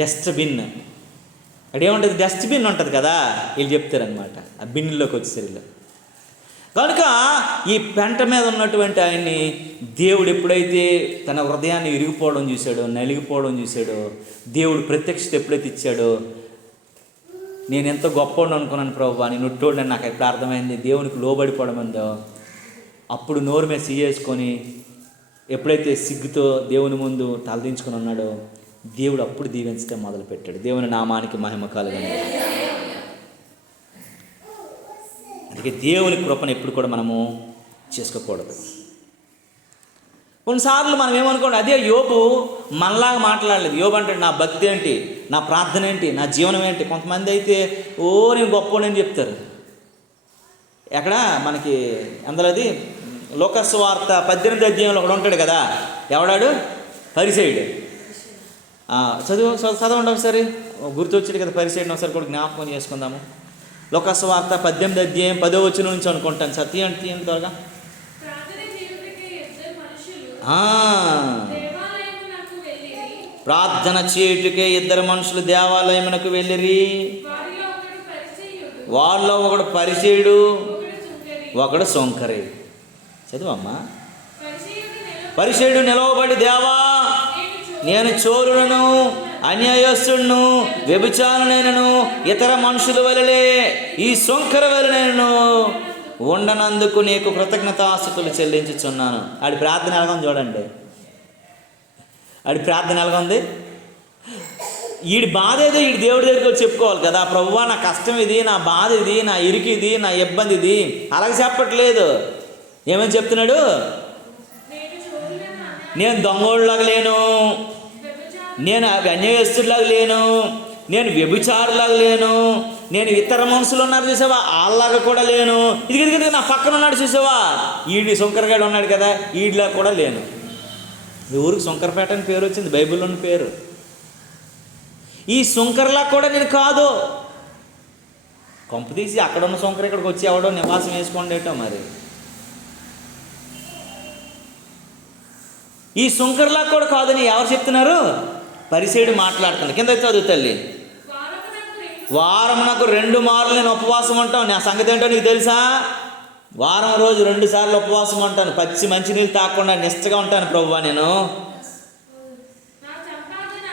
డస్ట్బిన్ అక్కడేముంటుంది, డస్ట్బిన్ ఉంటుంది కదా, వీళ్ళు చెప్తారనమాట ఆ బిన్నులోకి వచ్చేసరిలో. కనుక ఈ పెంట మీద ఉన్నటువంటి ఆయన్ని దేవుడు ఎప్పుడైతే తన హృదయాన్ని ఇరిగిపోవడం చూశాడో, నలిగిపోవడం చూశాడో, దేవుడు ప్రత్యక్షత ఎప్పుడైతే ఇచ్చాడో, నేను ఎంతో గొప్పవాడిని అనుకున్నాను ప్రభువా, నేను నొట్టోడని నాకు ఎప్పుడు అర్థమైంది, దేవునికి లోబడిపోవడం ఉందో, అప్పుడు నోరు మీద సియ్యేసుకొని ఎప్పుడైతే సిగ్గుతో దేవుని ముందు తలదించుకొని ఉన్నాడో, దేవుడు అప్పుడు దీవించడం మొదలుపెట్టాడు. దేవుని నామానికి మహిమ కలుగును. అందుకే దేవుని కృపను ఎప్పుడు కూడా మనము చేసుకోకూడదు. కొన్నిసార్లు మనం ఏమనుకోండి, అదే యోబు మనలాగా మాట్లాడలేదు. యోబు అంటే నా భక్తి ఏంటి, నా ప్రార్థన ఏంటి, నా జీవనం ఏంటి. కొంతమంది అయితే నేను గొప్పవాడని చెప్తారు. ఎక్కడ మనకి అందులోది లోకస్వార్త 18వ అధ్యాయంలో ఒకడు ఉంటాడు కదా, ఎవడాడు, పరిసయ్యుడు. చదవండి ఒకసారి, గుర్తొచ్చాడు కదా పరిసయ్యుడిని, ఒకసారి కూడా జ్ఞాపకం చేసుకుందాము. లోకస్వార్త 18వ అధ్యాయం 10వ వచనం నుంచి అనుకుంటాను. సత్యం అంటే ఏం త్వరగా. ప్రార్థన చేయుటకే ఇద్దరు మనుషులు దేవాలయమునకు వెళ్ళిరి. వాళ్ళలో ఒకడు పరిసయ్యుడు, ఒకడు సొంకరి. చదువమ్మా. పరిసయ్యుడు నిలవబడి, దేవా నేను చోరులను, అన్యాయస్తుడును, వ్యభిచారునైనను, ఇతర మనుషుల వలలే ఈ సొంకర వలనైనను ఉండనందుకు నీకు కృతజ్ఞతాస్తుతులు చెల్లించుచున్నాను. ఆడి ప్రార్థన ఎలాగొంది చూడండి. ఆడి ప్రార్థన ఎలాగొంది. వీడి బాధ ఏదో వీడి దేవుడి దగ్గరికి వచ్చి చెప్పుకోవాలి కదా, ప్రభువా నా కష్టం ఇది, నా బాధ ఇది, నా ఇరికి ఇది, నా ఇబ్బంది ఇది. అలాగే చెప్పట్లేదు. ఏమని చెప్తున్నాడు, నేను దొంగోళ్ళలాగా లేను, నేను అన్యాయస్తుడిలాగా లేను, నేను వ్యభిచారులాగా లేను, నేను ఇతర మనుషులు ఉన్నారు చూసావా వాళ్ళలాగా కూడా లేను, ఇది నా పక్కన ఉన్నాడు చూసావా ఈడి శంకరగాడు ఉన్నాడు కదా ఈడిలా కూడా లేను. ఈ ఊరికి శంకరపేట అని పేరు వచ్చింది, బైబిల్లోని పేరు. ఈ శంకర్లా కూడా నేను కాదు. కొంప తీసి అక్కడ ఉన్న శంకర్ ఇక్కడికి వచ్చి ఎవడో నివాసం వేసుకోండేటో మరి. ఈ శంకర్లా కూడా కాదని ఎవరు చెప్తున్నారు, పరిసయ్యుడు మాట్లాడుతున్నాడు. కింద చదువు తల్లి. వారమునకు 2 మార్లు నేను ఉపవాసం ఉంటాను. నా సంగతి ఏంటో నీకు తెలుసా, వారం రోజు 2 సార్లు ఉపవాసం ఉంటాను, పచ్చి మంచినీళ్ళు తాగకుండా నిష్టగా ఉంటాను ప్రభువా. నేను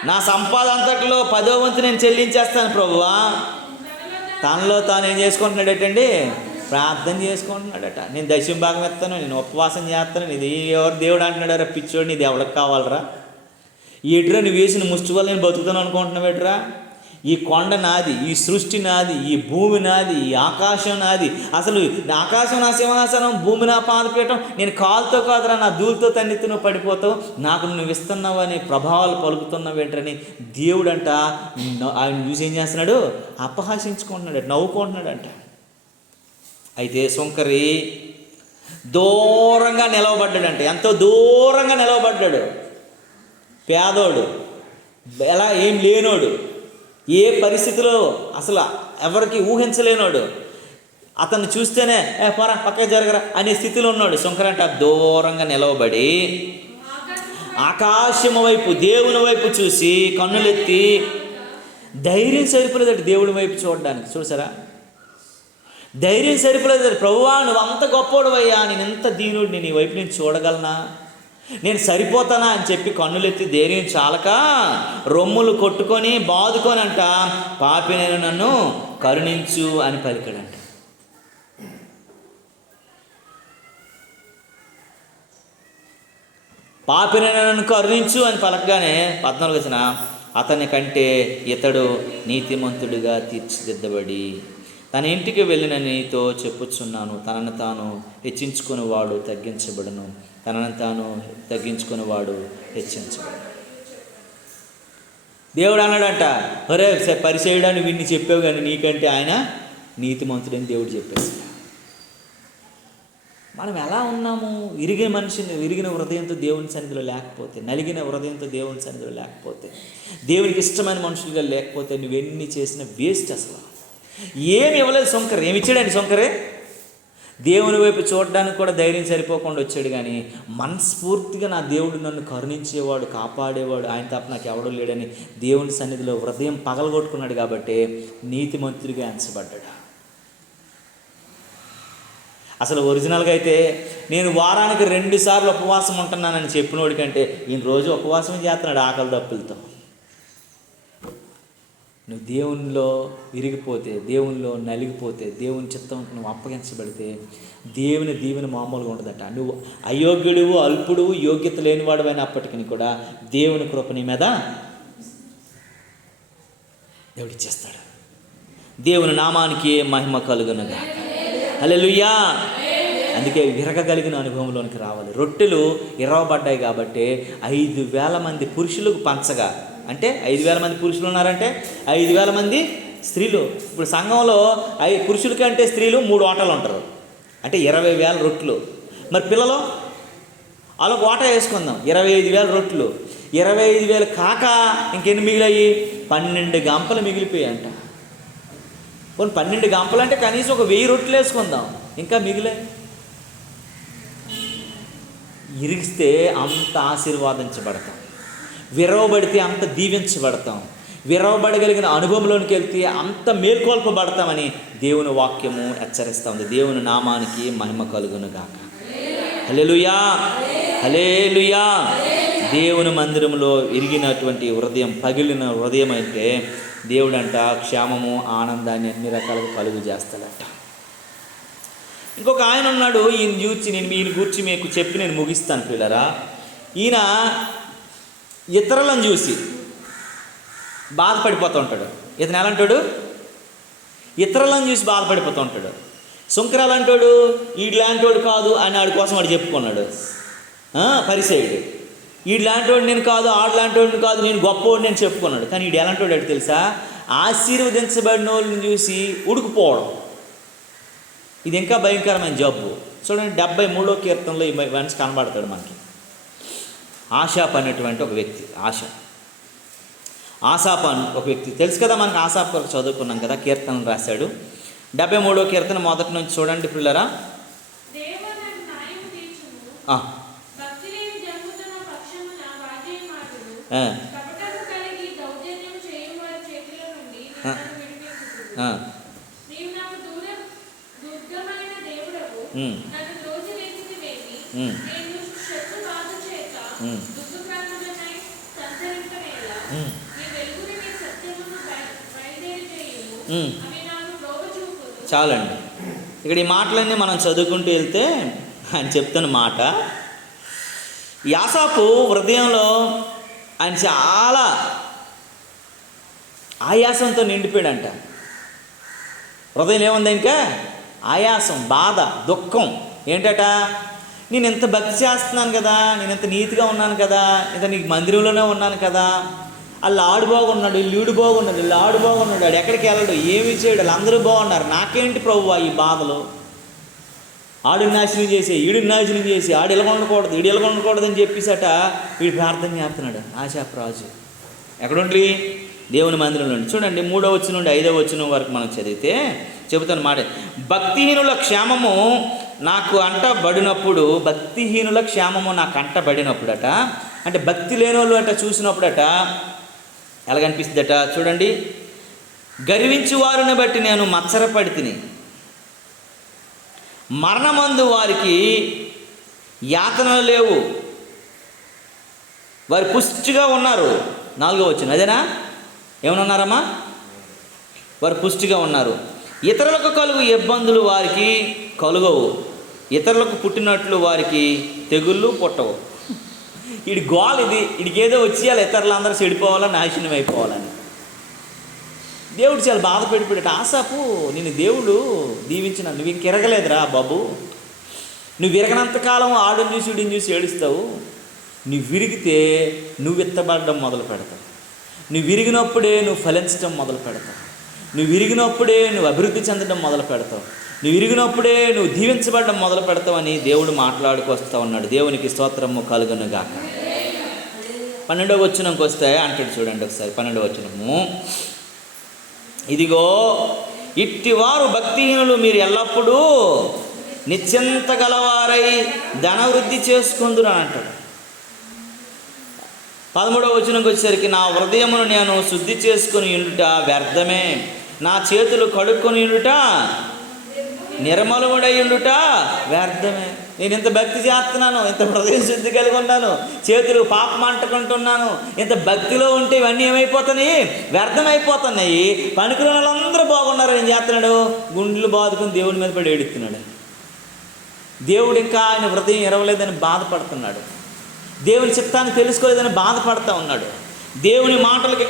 నా సంపాదన అంతట్లో 10వ వంతు నేను చెల్లించేస్తాను ప్రభువా. తనలో తాను ఏం చేసుకుంటున్నాడటండి, ప్రార్థన చేసుకుంటున్నాడట. నేను దశమ భాగం ఎత్తాను, నేను ఉపవాసం చేస్తాను. ఇది ఎవరు దేవుడు అంటున్నాడు, పిచ్చోడు నీది ఎవరికి కావాలరా, ఏట్రా నువ్వు వేసిన ముష్టి వల్ల నేను బతుకుతాను అనుకుంటున్నావు ఏట్రా. ఈ కొండ నాది, ఈ సృష్టి నాది, ఈ భూమి నాది, ఈ ఆకాశం నాది. అసలు ఆకాశం నా సింహాసనం, భూమి నా పాదపీఠం. నేను కాలుతో కాదురా, నా ధూళితో తన్నెత్తి నువ్వు పడిపోతావు, నాకు నువ్వు ఇస్తున్నావు అని ప్రభావాలు పలుకుతున్నావు ఏంటని దేవుడంట ఆయన చూసి ఏం చేస్తున్నాడు, అపహాసించుకుంటున్నాడు, నవ్వుకుంటున్నాడంట. అయితే శంకరి దూరంగా నిలవబడ్డాడంట. ఎంతో దూరంగా నిలవబడ్డాడు. పేదోడు, ఎలా ఏం లేనోడు, ఏ పరిస్థితిలో అసలు ఎవరికి ఊహించలేనోడు. అతన్ని చూస్తేనే పోరా పక్క జరగరా అనే స్థితిలో ఉన్నాడు. శంకరంట దూరంగా నిలవబడి ఆకాశము వైపు, దేవుని వైపు చూసి కన్నులెత్తి, ధైర్యం సరిపోలేదట దేవుడి వైపు చూడడానికి. చూసారా, ధైర్యం సరిపోలేదు. ప్రభువా నువ్వు అంత గొప్పోడువయ్యా, నేను ఎంత దీనుడిని, నీ వైపు నేను చూడగలనా, నేను సరిపోతానా అని చెప్పి కన్నులెత్తి ధైర్యం చాలక రొమ్ములు కొట్టుకొని బాదుకొని అంట, పాపినైన నన్ను కరుణించు అని పలికాడంట. పాపినైన నన్ను కరుణించు అని పలకగానే 14వ వచనం, అతని కంటే ఇతడు నీతిమంతుడిగా తీర్చిదిద్దబడి తన ఇంటికి వెళ్ళిన నీతో చెప్పుచున్నాను, తనను తాను హెచ్చించుకునేవాడు తగ్గించబడును, తనను తాను తగ్గించుకునేవాడు హెచ్చించబడును. దేవుడు అన్నాడంట, ఒరే పరిచయుడని వీడిని చెప్పావు కానీ నీకంటే ఆయన నీతిమంతుడని దేవుడు చెప్పేసి. మనం ఎలా ఉన్నాము? విరిగిన హృదయంతో దేవుని సన్నిధిలో లేకపోతే, నలిగిన హృదయంతో దేవుని సన్నిధిలో లేకపోతే, దేవునికి ఇష్టమైన మనుషులుగా లేకపోతే నువ్వెన్ని చేసిన వేస్ట్. అసలు ఏమి ఇవ్వలేదు శంకర్. ఏమి ఇచ్చాడండి శంకరే? దేవుని వైపు చూడడానికి కూడా ధైర్యం సరిపోకుండా వచ్చాడు. కానీ మనస్ఫూర్తిగా నా దేవుడు నన్ను కరుణించేవాడు, కాపాడేవాడు, ఆయన తప్ప నాకు ఎవడూ లేడని దేవుని సన్నిధిలో హృదయం పగలగొట్టుకున్నాడు. కాబట్టి నీతిమంతుడిగా ఎంచబడ్డాడు. అసలు ఒరిజినల్గా అయితే నేను వారానికి 2 సార్లు ఉపవాసం ఉంటున్నానని చెప్పినోడి కంటే ఈయన రోజు ఉపవాసం చేస్తున్నాడు ఆకలి దప్పులతో. నువ్వు దేవునిలో విరిగిపోతే, దేవునిలో నలిగిపోతే, దేవుని చిత్తం నువ్వు అప్పగించబడితే దేవుని దీవెన మామూలుగా ఉండదట. నువ్వు అయోగ్యుడివు, అల్పుడు, యోగ్యత లేనివాడు అయినప్పటికీ కూడా దేవుని కృప నీ మీద దేవుడిచ్చేస్తాడు. దేవుని నామానికి మహిమ కలుగునుగా. హల్లెలూయా. అందుకే విరగగలిగిన అనుభవంలోనికి రావాలి. రొట్టెలు ఇరవబడ్డాయి కాబట్టి 5,000 మంది పురుషులకు పంచగా, అంటే 5,000 మంది పురుషులు ఉన్నారంటే 5,000 మంది స్త్రీలు. ఇప్పుడు సంఘంలో పురుషుల కంటే స్త్రీలు 3 ఓటలు ఉంటారు, అంటే 20,000 రొట్టెలు. మరి పిల్లలు వాళ్ళకు ఓట వేసుకుందాం, 25,000 రొట్టెలు. 25,000 కాక ఇంకెన్ని మిగిలాయి? 12 గంపలు మిగిలిపోయాయంట. కొన్ని 12 గంపలు అంటే కనీసం ఒక 1000 రొట్టెలు వేసుకుందాం, ఇంకా మిగిలే. ఇరిగిస్తే అంత ఆశీర్వాదించబడతాం, విరవబడితే అంత దీవించబడతాం, విరవబడగలిగిన అనుభవంలోనికి వెళ్తే అంత మేల్కొల్పబడతామని దేవుని వాక్యము హెచ్చరిస్తుంది. దేవుని నామానికి మహిమ కలుగును గాక. హల్లెలూయా, హల్లెలూయా. దేవుని మందిరంలో ఇరిగినటువంటి హృదయం, పగిలిన హృదయం అయితే దేవుడంట క్షేమము, ఆనందాన్ని అన్ని రకాలుగా కలుగు చేస్తాడట. ఇంకొక ఆయన ఉన్నాడు, ఈయన గురించి మీకు చెప్పి నేను ముగిస్తాను పిల్లరా. ఈయన ఇతరులను చూసి బాధపడిపోతూ ఉంటాడు. ఇతను ఎలా అంటాడు? ఇతరులను చూసి బాధపడిపోతూ ఉంటాడు. సుంకరాలు అంటాడు, ఈడ్లాంటోడు కాదు అని ఆడి కోసం వాడు చెప్పుకున్నాడు. పరిసయుడు ఈడ్లాంటోడు నేను కాదు, ఆడలాంటోడిని కాదు, నేను గొప్పవాడు నేను చెప్పుకున్నాడు. కానీ ఈడు ఎలాంటోడు అంటే తెలుసా? ఆశీర్వదించబడిన వాళ్ళని చూసి ఉడుకుపోవడం. ఇది ఇంకా భయంకరమైన జబ్బు. చూడండి 73వ కీర్తనలో ఈ మనిషి కనబడతాడు మనకి. ఆశాప్ అనేటువంటి ఒక వ్యక్తి. ఆసాప్ అని ఒక వ్యక్తి తెలుసు కదా మనకి. ఆసాప్ కొరకు చదువుకున్నాం కదా, కీర్తనలు రాశాడు. 73వ కీర్తన మొదటి నుంచి చూడండి పిల్లరా. చాలండి. ఇక్కడ ఈ మాటలన్నీ మనం చదువుకుంటూ వెళ్తే ఆయన చెప్తున్న మాట, ఆసాపు హృదయంలో ఆయన చాలా ఆయాసంతో నిండిపోయాడంట. హృదయం ఏముంది? ఇంకా ఆయాసం, బాధ, దుఃఖం. ఏంటట? నేను ఎంత భక్తి చేస్తున్నాను కదా, నేను ఎంత నీతిగా ఉన్నాను కదా, ఇంత నీకు మందిరంలోనే ఉన్నాను కదా, వాళ్ళు ఆడు బాగున్నాడు, వీళ్ళు బాగున్నాడు, వీళ్ళు ఆడు బాగున్నాడు, వాడు ఎక్కడికి వెళ్ళడు, ఏమి చేయడు, వాళ్ళు అందరూ బాగున్నారు, నాకేంటి ప్రభువా ఈ బాధలు? ఆడిని నాశనం చేసి, ఈడిని నాశనం చేసి, ఆడు ఇలా ఉండకూడదు, ఈడు ఇలా ఉండకూడదు అని చెప్పేసట వీడు ప్రార్థన చేస్తున్నాడు ఆశాప్ రాజు. ఎక్కడుండి? దేవుని మందిరంలో. చూడండి 3వ వచనం నుండి 5వ వచనం వరకు మనం చదివితే చెబుతాను మాట. భక్తిహీనుల క్షేమము నాకు అంటబడినప్పుడు, భక్తిహీనుల క్షేమము నాకు అంటబడినప్పుడట, అంటే భక్తి లేని వాళ్ళు అట చూసినప్పుడట ఎలాగనిపిస్తుందట చూడండి. గర్వించు వారిని బట్టి నేను మత్సరపడి తిని, మరణమందు వారికి యాతనలు లేవు, వారు పుష్టిగా ఉన్నారు. 4వ వచనం అదేనా? ఏమన్నారమ్మా? వారు పుష్టిగా ఉన్నారు. ఇతరులకు కలుగు ఇబ్బందులు వారికి కలుగవు, ఇతరులకు పుట్టినట్లు వారికి తెగుళ్ళు పుట్టవు. వీడి గోల్ ఇది, వీడికి ఏదో వచ్చేయాలి, ఇతరులందరూ చెడిపోవాలని, నాశనం అయిపోవాలని. దేవుడు చాలా బాధ పెడిపోయాడు. ఆసాపు నేను దేవుడు దీవించిన, నువ్వు ఇంక ఎరగలేదురా బాబు, నువ్వు విరగనంతకాలం ఆడుని చూసి వీడిని చూసి ఏడుస్తావు. నువ్వు విరిగితే నువ్వు ఎత్తబడడం మొదలు పెడతావు, నువ్వు విరిగినప్పుడే నువ్వు ఫలించడం మొదలు పెడతావు, నువ్వు విరిగినప్పుడే నువ్వు అభివృద్ధి చెందడం మొదలు పెడతావు, నువ్వు విరిగినప్పుడే నువ్వు దీవించబడడం మొదలు పెడతావని దేవుడు మాట్లాడుకొస్తూ ఉన్నాడు. దేవునికి స్తోత్రము కలుగును గాక. 12వ వచనంకి వస్తే అంటాడు చూడండి ఒకసారి. 12వ వచనము, ఇదిగో ఇట్టివారు భక్తిహీనులు మీరు ఎల్లప్పుడూ నిశ్చింత గలవారై ధనవృద్ధి చేసుకుందురు అని అంటాడు. 13వ వచనంకి వచ్చేసరికి, నా హృదయమును నేను శుద్ధి చేసుకుని ఉండుట వ్యర్థమే, నా చేతులు కడుక్కొని ఉండుట నిర్మలముడై ఉండుట వ్యర్థమే. నేను ఇంత భక్తి చేస్తున్నాను, ఇంత హృదయం శుద్ధి కలిగి ఉన్నాను, చేతులు పాపం అంటుకుంటున్నాను, ఇంత భక్తిలో ఉంటే ఇవన్నీ ఏమైపోతున్నాయి? వ్యర్థమైపోతున్నాయి. పనికిన వాళ్ళందరూ బాగున్నారు, ఏం చేస్తున్నాడు? గుండెలు బాదుకుని దేవుని మీద పడి ఏడుస్తున్నాడు. దేవుడు ఇంకా ఆయన హృదయం ఎరవలేదని బాధపడుతున్నాడు, దేవుని చిత్తాన్ని తెలుసుకోలేదని బాధపడుతూ ఉన్నాడు, దేవుని మాటలకు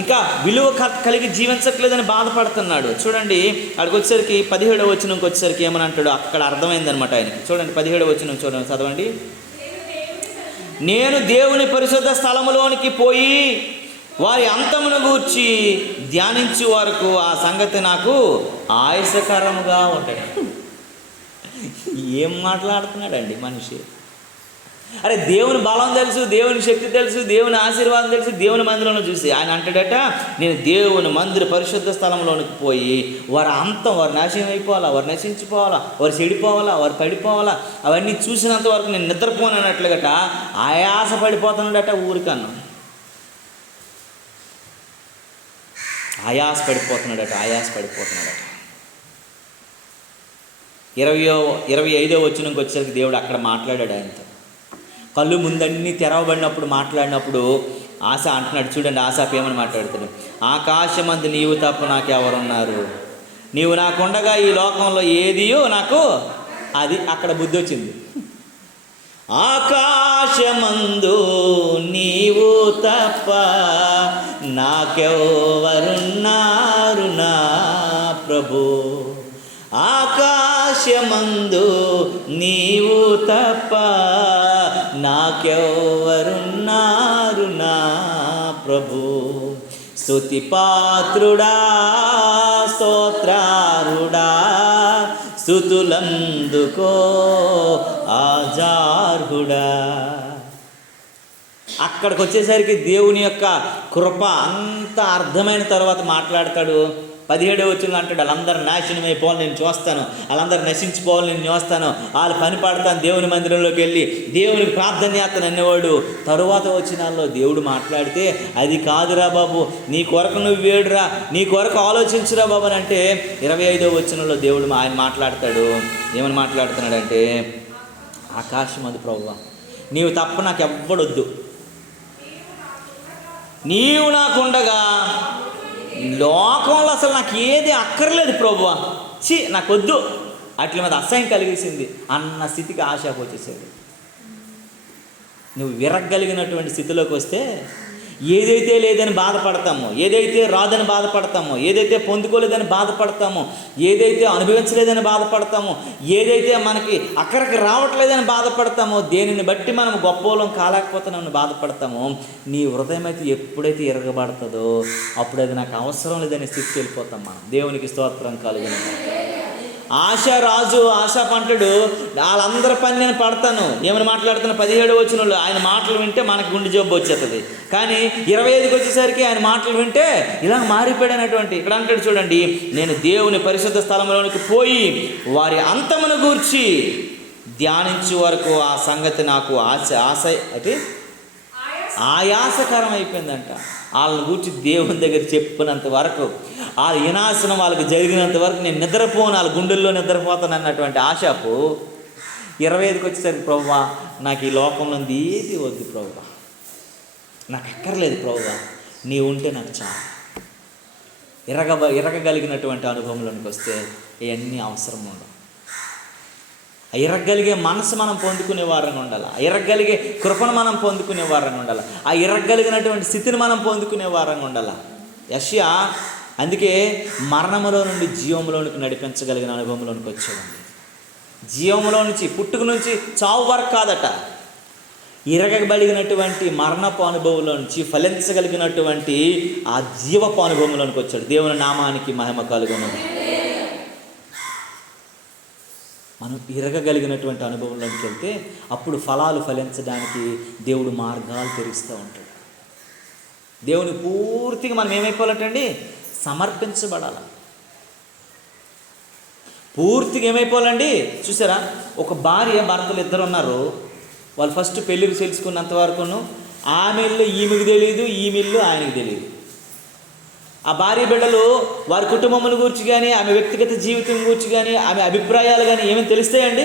ఇంకా విలువ కలిగి జీవించట్లేదని బాధపడుతున్నాడు. చూడండి అక్కడికి వచ్చేసరికి 17వ వచనంకి వచ్చేసరికి ఏమని అంటాడు, అక్కడ అర్థమైందనమాట ఆయనకి. చూడండి 17వ వచనం చూడండి, చదవండి. నేను దేవుని పరిశుద్ధ స్థలములోనికి పోయి వారి అంతమును గూర్చి ధ్యానించే వరకు ఆ సంగతి నాకు ఆయాసకరముగా ఉంటాడు. ఏం మాట్లాడుతున్నాడండి మనిషి? అరే దేవుని బలం తెలుసు, దేవుని శక్తి తెలుసు, దేవుని ఆశీర్వాదం తెలుసు, దేవుని మందిరంలో చూసి ఆయన అంటాడట, నేను దేవుని మందిర పరిశుద్ధ స్థలంలోనికి పోయి వారి అంతం, వారు నాశనం అయిపోవాలా, వారు నశించిపోవాలా, వారు చెడిపోవాలా, వారు పడిపోవాలా, అవన్నీ చూసినంత వరకు నేను నిద్రపోనన్నట్లుగట ఆయాస పడిపోతున్నాడట. ఊరికన్నా ఆయాస పడిపోతున్నాడట. 25వ వచనంకి వచ్చేసరికి దేవుడు అక్కడ మాట్లాడాడు ఆయనతో. కళ్ళు ముందన్నీ తెరవబడినప్పుడు మాట్లాడినప్పుడు ఆశ అంటున్నాడు చూడండి. ఆశాపు ఏమని మాట్లాడుతాడు, ఆకాశమందు నీవు తప్ప నాకెవరున్నారు, నీవు నాకుండగా ఈ లోకంలో ఏదియో నాకు, అది అక్కడ బుద్ధి వచ్చింది. ఆకాశమందు నీవు తప్ప నాకెవరున్నారు నా ప్రభు, ఆకాశమందు నీవు తప్ప నాకెవరున్నారు నా ప్రభు. స్తుతి పాత్రుడా, స్తోత్రారుడా, స్తుతులందుకో ఆజార్హుడా. అక్కడికి వచ్చేసరికి దేవుని యొక్క కృప అంత అర్థమైన తర్వాత మాట్లాడతాడు. 17వ వచనంలో అంటాడు, వాళ్ళందరూ నాశనం అయిపోవాలి నేను చూస్తాను, వాళ్ళందరూ నశించిపోవాలి నేను చూస్తాను, వాళ్ళు పని పడతాను, దేవుని మందిరంలోకి వెళ్ళి దేవునికి ప్రార్థన చేస్తాను అనేవాడు. తరువాత వచనాల్లో దేవుడు మాట్లాడితే, అది కాదురా బాబు, నీ కొరకు నువ్వు వేడురా, నీ కొరకు ఆలోచించురా బాబు అని అంటే 25వ వచనంలో దేవుడు ఆయన మాట్లాడతాడు. ఏమని మాట్లాడుతున్నాడంటే, ఆకాశం అది ప్రభువా, నీవు తప్ప నాకు ఎవ్వడొద్దు, నీవు నాకుండగా లోకంలో అసలు నాకు ఏది అక్కర్లేదు ప్రభువా, నాకొద్దు, అట్ల మీద అసహ్యం కలిగేసింది అన్న స్థితికి ఆశకు వచ్చేసేది. నువ్వు విరగలిగినటువంటి స్థితిలోకి వస్తే ఏదైతే లేదని బాధపడతామో, ఏదైతే రాదని బాధపడతామో, ఏదైతే పొందుకోలేదని బాధపడతామో, ఏదైతే అనుభవించలేదని బాధపడతామో, ఏదైతే మనకి అక్కడికి రావట్లేదని బాధపడతామో, దేనిని బట్టి మనం గొప్పలం కాలేకపోతున్నామని బాధపడతామో, నీ హృదయం అయితే ఎప్పుడైతే ఎరగబడుతుందో అప్పుడు అది నాకు అవసరం లేదని స్థితికి వెళ్ళిపోతాం మనం. దేవునికి స్తోత్రం కలుగును. ఆశ రాజు ఆశాపు అంటాడు, వాళ్ళందరి పని నేను పడతాను. ఏమని మాట్లాడుతున్నా 17వ వచనంలో ఆయన మాటలు వింటే మనకు గుండె జబ్బు వచ్చేస్తుంది. కానీ 25కి వచ్చేసరికి ఆయన మాటలు వింటే ఇలా మారిపోయాడు అనేటువంటి. ఇక్కడ అంటాడు చూడండి, నేను దేవుని పరిశుద్ధ స్థలంలోనికి పోయి వారి అంతమును గూర్చి ధ్యానించే వరకు ఆ సంగతి నాకు అంటే ఆయాసకరం అయిపోయిందంట. వాళ్ళని గూర్చి దేవుని దగ్గర చెప్పినంత వరకు, ఆ వినాశనం వాళ్ళకి జరిగినంత వరకు నేను నిద్రపోను, వాళ్ళ గుండెల్లో నిద్రపోతాను అన్నటువంటి ఆశాపు 25కి వచ్చేసరికి, ప్రభువా నాకు ఈ లోకంలో ఏది వద్దు ప్రభువా, నాకు ఎక్కర్లేదు ప్రభువా, నీ ఉంటే నాకు చాలు. ఎరగగలిగినటువంటి అనుభవంలోనికి వస్తే ఇవన్నీ అవసరం ఉండవు. ఆ ఇరగలిగే మనసు మనం పొందుకునే వారంగా ఉండాలి. ఆ ఇరగలిగే కృపను మనం పొందుకునే వారంగా ఉండాలి. ఆ ఇరగలిగినటువంటి స్థితిని మనం పొందుకునే వారంగా ఉండాలి. యెషయా అందుకే మరణములో నుండి జీవంలోనికి నడిపించగలిగిన అనుభవంలోనికి వచ్చాడండి. జీవంలో నుంచి, పుట్టుక నుంచి చావు వరకు కాదట, ఇరగబడినటువంటి మరణపు అనుభవంలో నుంచి ఫలించగలిగినటువంటి ఆ జీవపు అనుభవంలోనికి వచ్చాడు. దేవుని నామానికి మహిమ కలుగును. మనం ఇరగగలిగినటువంటి అనుభవంలోకి వెళ్తే అప్పుడు ఫలాలు ఫలించడానికి దేవుడు మార్గాలు తెరుస్తూ ఉంటాడు. దేవుని పూర్తిగా మనం ఏమైపోవాలంటండి, సమర్పించబడాలి. పూర్తిగా ఏమైపోవాలండి. చూసారా, ఒక భార్య భర్తలు ఇద్దరు ఉన్నారు. వాళ్ళు ఫస్ట్ పెళ్ళికి తెలుసుకున్నంత వరకును ఆమె ఇల్లు ఈమెకు తెలియదు, ఈమె ఇల్లు ఆయనకు తెలియదు. ఆ భార్య బిడ్డలు వారి కుటుంబముల గురించి కానీ, ఆమె వ్యక్తిగత జీవితం గురించి కానీ, ఆమె అభిప్రాయాలు కానీ ఏమేమి తెలుస్తాయండి.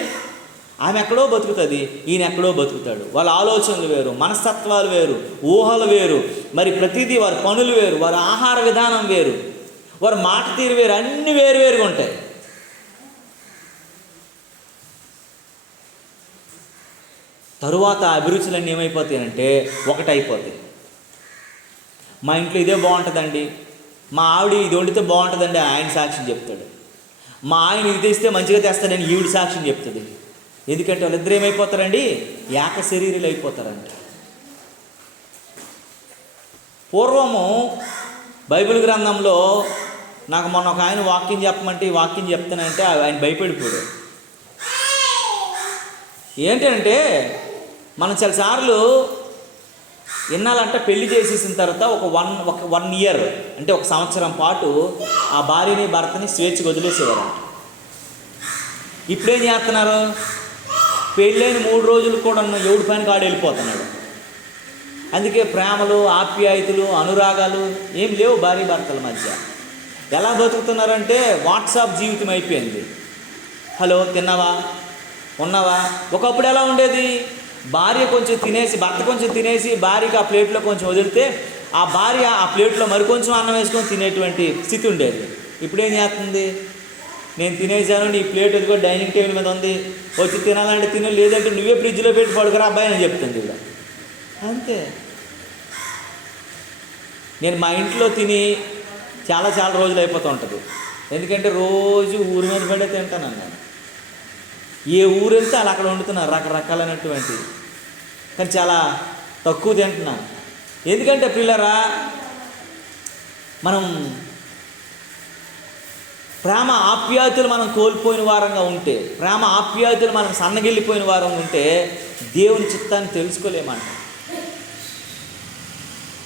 ఆమె ఎక్కడో బతుకుతుంది, ఈయన ఎక్కడో బతుకుతాడు. వాళ్ళ ఆలోచనలు వేరు, మనస్తత్వాలు వేరు, ఊహలు వేరు, మరి ప్రతిదీ వారి పనులు వేరు, వారి ఆహార విధానం వేరు, వారి మాట తీరు వేరు, అన్నీ వేరువేరుగా ఉంటాయి. తరువాత అభిరుచులన్నీ ఏమైపోతాయంటే ఒకటైపోతాయి. మా ఇంట్లో ఇదే బాగుంటుందండి, మా ఆవిడ ఇది వండితే బాగుంటుందండి ఆయన సాక్ష్యం చెప్తాడు, మా ఆయన ఇది తెస్తే మంచిగా తెస్తాడని ఈవిడ సాక్ష్యం చెప్తుంది. ఎందుకంటే వాళ్ళిద్దరు ఏమైపోతారండి, ఏక శరీరులు అయిపోతారంట. పూర్వము బైబిల్ గ్రంథంలో నాకు మొన్న ఒక ఆయన వాక్యం చెప్పమంటే ఈ వాక్యం చెప్తానంటే ఆయన భయపడిపోయాడు. ఏంటంటే మనం చాలాసార్లు ఎన్నాలంటే పెళ్లి చేసేసిన తర్వాత ఒక వన్ ఇయర్ అంటే ఒక సంవత్సరం పాటు ఆ భార్యని భర్తని స్వేచ్ఛగా వదిలేసేవారంట. ఇప్పుడేం చేస్తున్నారు, పెళ్ళైన 3 రోజులు కూడా ఎవడి పైన కాడు వెళ్ళిపోతున్నాడు. అందుకే ప్రేమలు, ఆప్యాయతలు, అనురాగాలు ఏం లేవు భార్య భర్తల మధ్య. ఎలా బతుకుతున్నారంటే వాట్సాప్ జీవితం అయిపోయింది. హలో, తిన్నావా, ఉన్నావా. ఒకప్పుడు ఎలా ఉండేది, భార్య కొంచెం తినేసి, భర్త కొంచెం తినేసి భార్యకి ఆ ప్లేట్లో కొంచెం వదిలితే ఆ భార్య ఆ ప్లేట్లో మరికొంచెం అన్నం వేసుకొని తినేటువంటి స్థితి ఉండేది. ఇప్పుడేం చేస్తుంది, నేను తినేసాను, నీ ప్లేట్ ఎదుగో డైనింగ్ టేబుల్ మీద ఉంది, వచ్చి తినాలంటే తిను, లేదంటే నువ్వే ఫ్రిడ్జ్లో పెట్టి పడుకురా అబ్బాయి అని చెప్తుంది ఇక్కడ. అంతే. నేను మా ఇంట్లో తిని చాలా రోజులు అయిపోతూ ఉంటుంది. ఎందుకంటే రోజు ఊరి మీద పడే తింటాను అన్నాను. ఏ ఊరు వెళ్తే అలా అక్కడ వండుతున్నారు రకరకాలైనటువంటి, కానీ చాలా తక్కువ తింటున్నాను. ఎందుకంటే పిల్లరా, మనం ప్రేమ ఆప్యాయతలు మనం కోల్పోయిన వారంగా ఉంటే, ప్రేమ ఆప్యాయతలు మనం సన్నగిల్లిపోయిన వారంగా ఉంటే దేవుని చిత్తాన్ని తెలుసుకోలేమంట.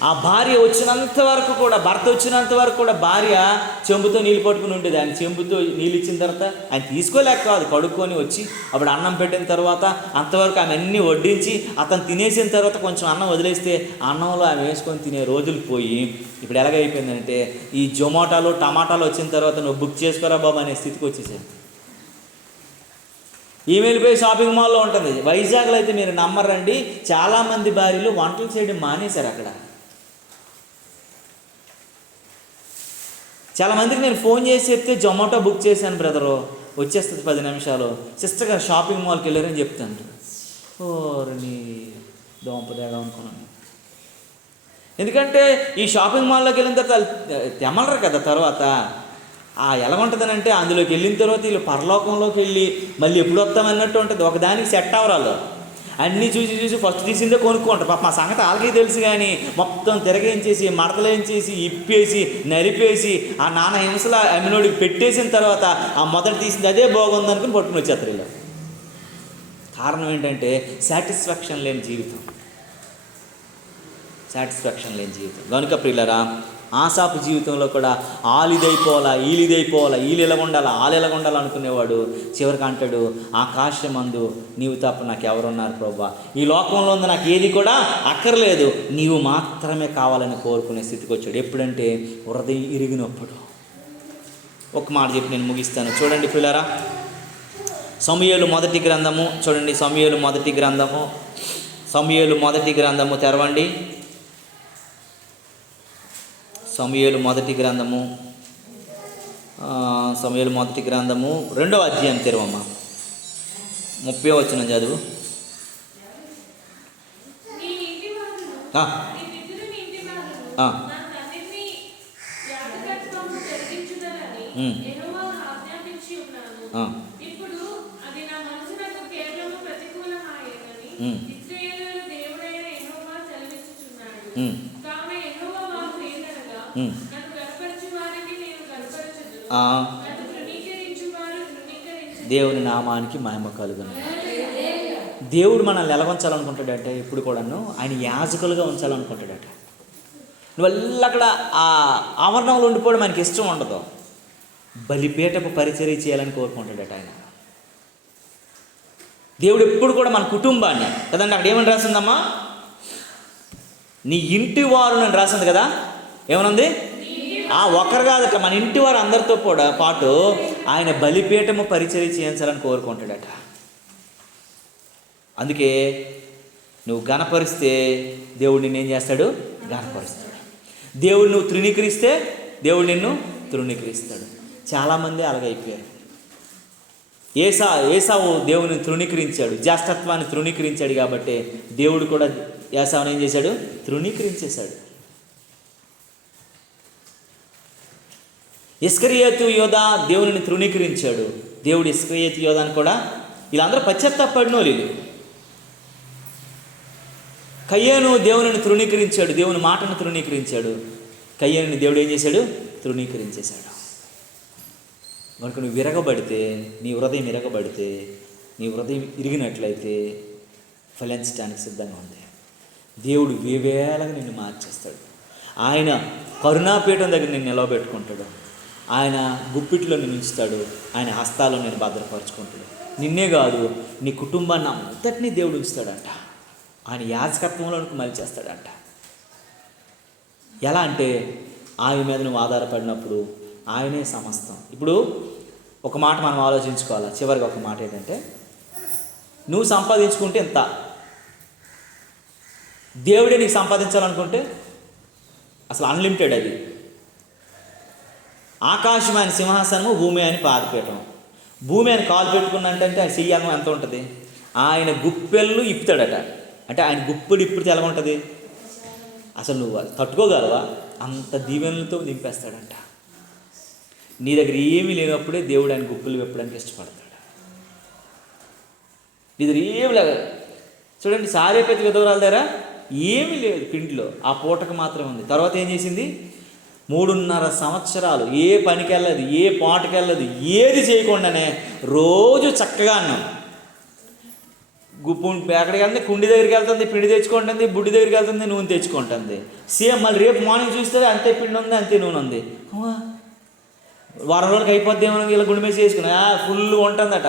ఆ భార్య వచ్చినంత వరకు కూడా, భర్త వచ్చినంత వరకు కూడా భార్య చెంబుతో నీళ్ళు పట్టుకుని ఉండేది. ఆయన చెంబుతో నీళ్ళు ఇచ్చిన తర్వాత ఆయన తీసుకోలేక కాదు, కడుక్కొని వచ్చి అప్పుడు అన్నం పెట్టిన తర్వాత అంతవరకు ఆమె అన్నీ వడ్డించి అతను తినేసిన తర్వాత కొంచెం అన్నం వదిలేస్తే అన్నంలో ఆమె వేసుకొని తినే రోజులు పోయి ఇప్పుడు ఎలాగైపోయిందంటే ఈ జొమాటోలు టమాటాలు వచ్చిన తర్వాత నువ్వు బుక్ చేసుకోరా బాబు అనే స్థితికి వచ్చేసాను. ఈమెయిల్ పోయి షాపింగ్ మాల్లో ఉంటుంది. వైజాగ్లో అయితే మీరు నమ్మరండి, చాలామంది భార్యలు వంటలు చేయడం మానేశారు. అక్కడ చాలామందికి నేను ఫోన్ చేసి చెప్తే జొమాటో బుక్ చేశాను బ్రదరు, వచ్చేస్తుంది 10 నిమిషాలు, సిస్టర్ గారు షాపింగ్ మాల్కి వెళ్ళారని చెప్తాను. ఓర్ని దోంపదేగా అనుకున్నాను. ఎందుకంటే ఈ షాపింగ్ మాల్లోకి వెళ్ళిన తర్వాత తెమలరు కదా. తర్వాత ఎలా ఉంటుందనంటే అందులోకి వెళ్ళిన తర్వాత వీళ్ళు పరలోకంలోకి వెళ్ళి మళ్ళీ ఎప్పుడు వస్తామన్నట్టు ఉంటుంది. ఒకదానికి సెట్ అవ్వరాలు, అన్నీ చూసి ఫస్ట్ తీసిందే కొనుక్కుంటారు. పాప మా సంగతి వాళ్ళకి తెలుసు, కానీ మొత్తం తిరగేయించేసి మడతలేంచేసి ఇప్పేసి నలిపేసి ఆ నాన్న హింసల అమ్మినోడికి పెట్టేసిన తర్వాత ఆ మొదట తీసింది అదే బాగుంది అనుకుని పట్టుకుని వచ్చేస్తారు ఇలా. కారణం ఏంటంటే సాటిస్ఫాక్షన్ లేని జీవితం. కనుక ప్రియులరా, ఆసాపు జీవితంలో కూడా ఆలిదైపోవాలా, ఈలిదైపోవాలా, ఇలా ఉండాలా, ఇలా ఉండాలి అనుకునేవాడు చివరికి అంటాడు, ఆకాశమందు నీవు తప్ప నాకు ఎవరున్నారు ప్రభువా, ఈ లోకంలో ఉంది నాకు ఏది కూడా అక్కర్లేదు, నీవు మాత్రమే కావాలని కోరుకునే స్థితికి వచ్చాడు. ఎప్పుడంటే హృదయం ఇరిగినప్పుడు. ఒక మాట చెప్పి నేను ముగిస్తాను. చూడండి పిల్లరా, సమూయేలు మొదటి గ్రంథము చూడండి. సమూయేలు మొదటి గ్రంథము తెరవండి. సమూయేలు మొదటి గ్రంథము 2వ అధ్యాయం తెరవమ్మా. 30వ వచనం చదువు. ఆ, దేవుని నామానికి మహిమ కలుగును. దేవుడు మనల్ని ఎలా ఉంచాలనుకుంటాడంటే ఇప్పుడు కూడాను ఆయన యాజకులుగా ఉంచాలనుకుంటాడట. నువ్వు అక్కడ ఆ ఆవరణంలో ఉండిపోవడం మనకి ఇష్టం ఉండదు. బలిపీఠపు పరిచర్య చేయాలని కోరుకుంటాడట ఆయన. దేవుడు ఎప్పుడు కూడా మన కుటుంబాన్ని కదండి, అక్కడ ఏమని రాసిందమ్మా, నీ ఇంటి వారు నన్ను రాసింది కదా, ఏమనుంది, ఒకరు కాదట, మన ఇంటి వారు అందరితో కూడా పాటు ఆయన బలిపీఠము పరిచర్య చేయించాలని కోరుకుంటాడట. అందుకే నువ్వు గణపరిస్తే దేవుడు నిన్ను ఏం చేస్తాడు, గణపరుస్తాడు. దేవుడు నువ్వు తృణీకరిస్తే దేవుడు నిన్ను తృణీకరిస్తాడు. చాలామంది అలాగైపోయారు. ఏసావు దేవుని తృణీకరించాడు, జ్యేష్ఠత్వాన్ని తృణీకరించాడు. కాబట్టి దేవుడు కూడా ఏసావుని ఏం చేశాడు, తృణీకరించేశాడు. ఇస్కరియోతు యోధా దేవుని తృణీకరించాడు. దేవుడు ఇస్కరియోతు యోధాని కూడా, వీళ్ళందరూ పశ్చాత్తాపడిన వాళ్ళు. కయ్యేను దేవుని తృణీకరించాడు, దేవుని మాటను తృణీకరించాడు. కయ్యేనుని దేవుడు ఏం చేశాడు, తృణీకరించేశాడు. కనుక నువ్వు విరగబడితే, నీ హృదయం విరగబడితే, నీ హృదయం ఇరిగినట్లయితే ఫలించడానికి సిద్ధంగా ఉంది. దేవుడు వేవేళగా నిన్ను మార్చేస్తాడు. ఆయన కరుణాపీఠం దగ్గర నిన్ను నిలవబెట్టుకుంటాడు. ఆయన గుప్పిట్లో నిన్ను ఉంచుతాడు. ఆయన హస్తాల్లో నేను భద్రపరుచుకుంటాడు. నిన్నే కాదు, నీ కుటుంబాన్ని అంతటినీ దేవుడు ఉంచుతాడంట. ఆయన యాజకత్వంలోనికి మలిచేస్తాడంట. ఎలా అంటే ఆయన మీద నువ్వు ఆధారపడినప్పుడు ఆయనే సమస్తం. ఇప్పుడు ఒక మాట మనం ఆలోచించుకోవాలి. చివరికి ఒక మాట ఏంటంటే, నువ్వు సంపాదించుకుంటే ఎంత, దేవుడే నీకు సంపాదించాలనుకుంటే అసలు అన్లిమిటెడ్. అది ఆకాశం ఆయన సింహాసనము, భూమి ఆయన పాదపీఠం. భూమి ఆయన కాలు పెట్టుకున్నంటే ఆయన చెయ్యాలను ఎంత ఉంటుంది, ఆయన గుప్పెళ్ళు ఇప్పుతాడట. అంటే ఆయన గుప్పెలు ఇప్పుడితే ఎలా ఉంటుంది, అసలు నువ్వు తట్టుకోగలవా? అంత దీవెనలతో నింపేస్తాడంట. నీ దగ్గర ఏమీ లేనప్పుడే దేవుడు ఆయన గుప్పులు విప్పడానికి ఇష్టపడతాడు. నీ దగ్గర ఏమి లేదు. చూడండి, సారేపతి విధవరాల దగ్గర ఏమీ లేదు పిండిలో, ఆ పూటకు మాత్రమే ఉంది. తర్వాత ఏం చేసింది, 3.5 సంవత్సరాలు ఏ పనికి వెళ్ళదు, ఏ పాటకి వెళ్ళదు, ఏది చేయకుండానే రోజు చక్కగా అన్నాం. ఎక్కడికి వెళ్తుంది, కుండి దగ్గరికి వెళ్తుంది, పిండి తెచ్చుకుంటుంది, బుడ్డి దగ్గరికి వెళ్తుంది, నూనె తెచ్చుకుంటుంది. సేమ్ మళ్ళీ రేపు మార్నింగ్ చూస్తే అంతే పిండి ఉంది, అంతే నూనె ఉంది. వారం రోజులకి అయిపోద్ది ఏమో, ఇలా గుండె మీద చేసుకుని ఫుల్ ఉంటుందట.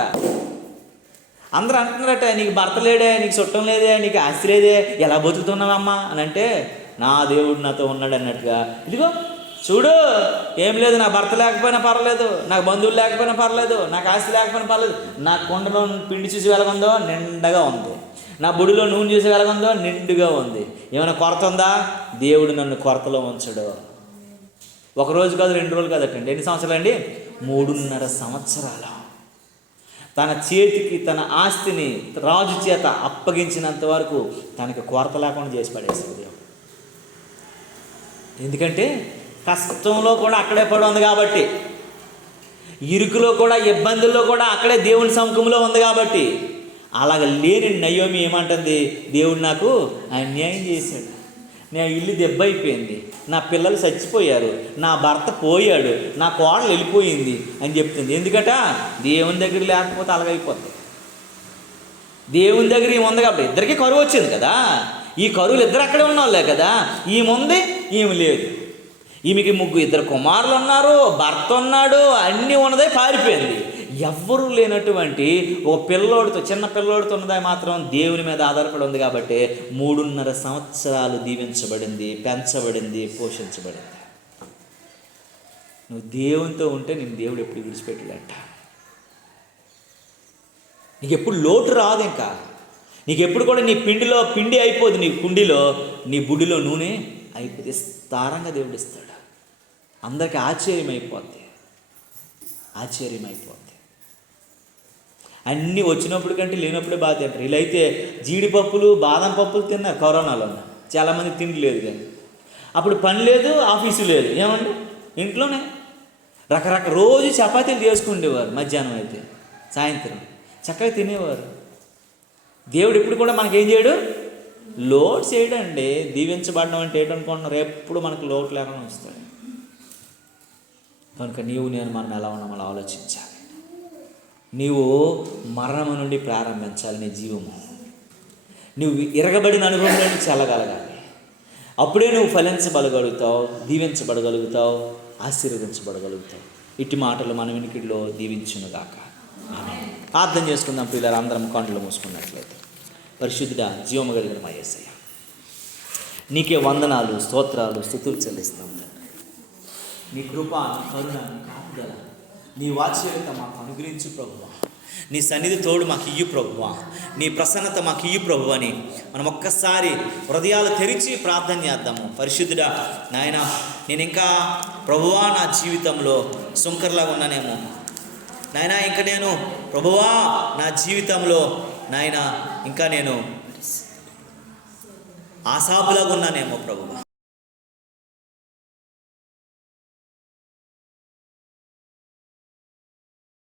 అందరూ అంటున్నారట, నీకు భర్త లేడే, నీకు చుట్టం లేదే, నీకు ఆస్తి లేదే, ఎలా బతుకుతున్నావమ్మా అని అంటే, నా దేవుడు నాతో ఉన్నాడు అన్నట్టుగా. ఇదిగో చూడు, ఏం లేదు, నా భర్త లేకపోయినా పర్లేదు, నాకు బంధువులు లేకపోయినా పర్లేదు, నాకు ఆస్తి లేకపోయినా పర్లేదు, నా కుండలో పిండి చూసి వెలగొందో నిండగా ఉంది, నా బుడిలో నూనె చూసి వెలగొందో నిండుగా ఉంది. ఏమైనా కొరత ఉందా? దేవుడు నన్ను కొరతలో ఉంచడు. 1 రోజు కాదు, 2 రోజులు కాదటండి. ఎన్ని సంవత్సరాలు అండి? 3.5 సంవత్సరాలు. తన చేతికి తన ఆస్తిని రాజు చేత అప్పగించినంత వరకు తనకి కొరత లేకుండా చేసి పడేసాడు దేవుడు. ఎందుకంటే కష్టంలో కూడా అక్కడే పడి ఉంది కాబట్టి, ఇరుకులో కూడా, ఇబ్బందుల్లో కూడా అక్కడే దేవుని సముఖంలో ఉంది కాబట్టి. అలాగ లేని నయోమి ఏమంటుంది, దేవుడు నాకు అన్యాయం చేశాడు, నా ఇల్లు దెబ్బైపోయింది, నా పిల్లలు చచ్చిపోయారు, నా భర్త పోయాడు, నా కోడలు వెళ్ళిపోయింది అని చెప్తుంది. ఎందుకట, దేవుని దగ్గర లేకపోతే అలాగైపోతుంది. దేవుని దగ్గర ఈమె ఉంది కాబట్టి, ఇద్దరికీ కరువు వచ్చింది కదా. ఈ కరువులు ఇద్దరు అక్కడే ఉన్నవాళ్ళే కదా. ఈమె ఉంది, ఈమె లేదు. ఈమెకి 2 కుమారులు ఉన్నారు, భర్త ఉన్నాడు, అన్నీ ఉన్నదే పారిపోయింది. ఎవ్వరూ లేనటువంటి ఓ పిల్లోడితో, చిన్న పిల్లోడితో ఉన్నదా మాత్రం దేవుని మీద ఆధారపడి ఉంది కాబట్టి 3.5 సంవత్సరాలు దీవించబడింది, పెంచబడింది, పోషించబడింది. నువ్వు దేవునితో ఉంటే నేను దేవుడు ఎప్పుడు విడిచిపెట్టలేట. నీకు ఎప్పుడు లోటు రాదు. ఇంకా నీకు ఎప్పుడు కూడా నీ పిండిలో పిండి అయిపోదు, నీ కుండిలో, నీ బుడిలో నూనె అయిపోతుంది. విస్తారంగా దేవుడు ఇస్తాడు. అందరికీ ఆశ్చర్యమైపోద్ది. అన్నీ వచ్చినప్పుడు కంటే లేనప్పుడే బాగా తింటారు. ఇలా అయితే జీడిపప్పులు బాదం పప్పులు తిన్నారు కరోనాలో. చాలామంది తిండి లేదు కానీ అప్పుడు పని లేదు, ఆఫీసు లేదు, ఏమండి ఇంట్లోనే రోజు చపాతీలు చేసుకుండేవారు. మధ్యాహ్నం అయితే సాయంత్రం చక్కగా తినేవారు. దేవుడు ఇప్పుడు కూడా మనకేం చేయడు, లోడ్ చేయడండి. దీవించబడడం అంటే ఏంటనుకుంటున్నారు, ఎప్పుడు మనకు లోటు లేకుండా వస్తాడు. కనుక నీవు నేను మనం ఎలా ఉన్నాం అలా ఆలోచించాలి. నీవు మరణము నుండి ప్రారంభించాలి నీ జీవము. నువ్వు ఇరగబడిన అనుభవంలో నుంచి వెళ్ళగలగాలి. అప్పుడే నువ్వు ఫలించబడగలుగుతావు, దీవించబడగలుగుతావు, ఆశీర్వదించబడగలుగుతావు. ఇట్టి మాటలు మన వినికిడిలో దీవించునుగాక. ఆమేన్. ప్రార్థన చేసుకుందాం పిల్లలు, అందరం కళ్ళు మూసుకున్నట్లయితే. పరిశుద్ధుడా, జీవము కలిగిన మా యేసయ్య, నీకే వందనాలు, స్తోత్రాలు, స్తుతులు చెల్లిస్తాం. నీ కృప, నీ కరుణ, నీ కాపుదల, నీ వాత్సల్యత మాకు అనుగ్రహించు ప్రభువా. నీ సన్నిధి తోడు మాకు ఇయ్యు ప్రభువా. నీ ప్రసన్నత మాకు ఇయ్యు ప్రభు అని మనం ఒక్కసారి హృదయాలు తెరిచి ప్రార్థన చేద్దాము. పరిశుద్ధుడా నాయన, నేను ఇంకా ప్రభువా నా జీవితంలో సుంకర్లాగా ఉన్నానేమో నాయన, ఇంకా నేను ప్రభువా నా జీవితంలో నాయన ఇంకా నేను ఆశాపులాగా ఉన్నానేమో ప్రభువా.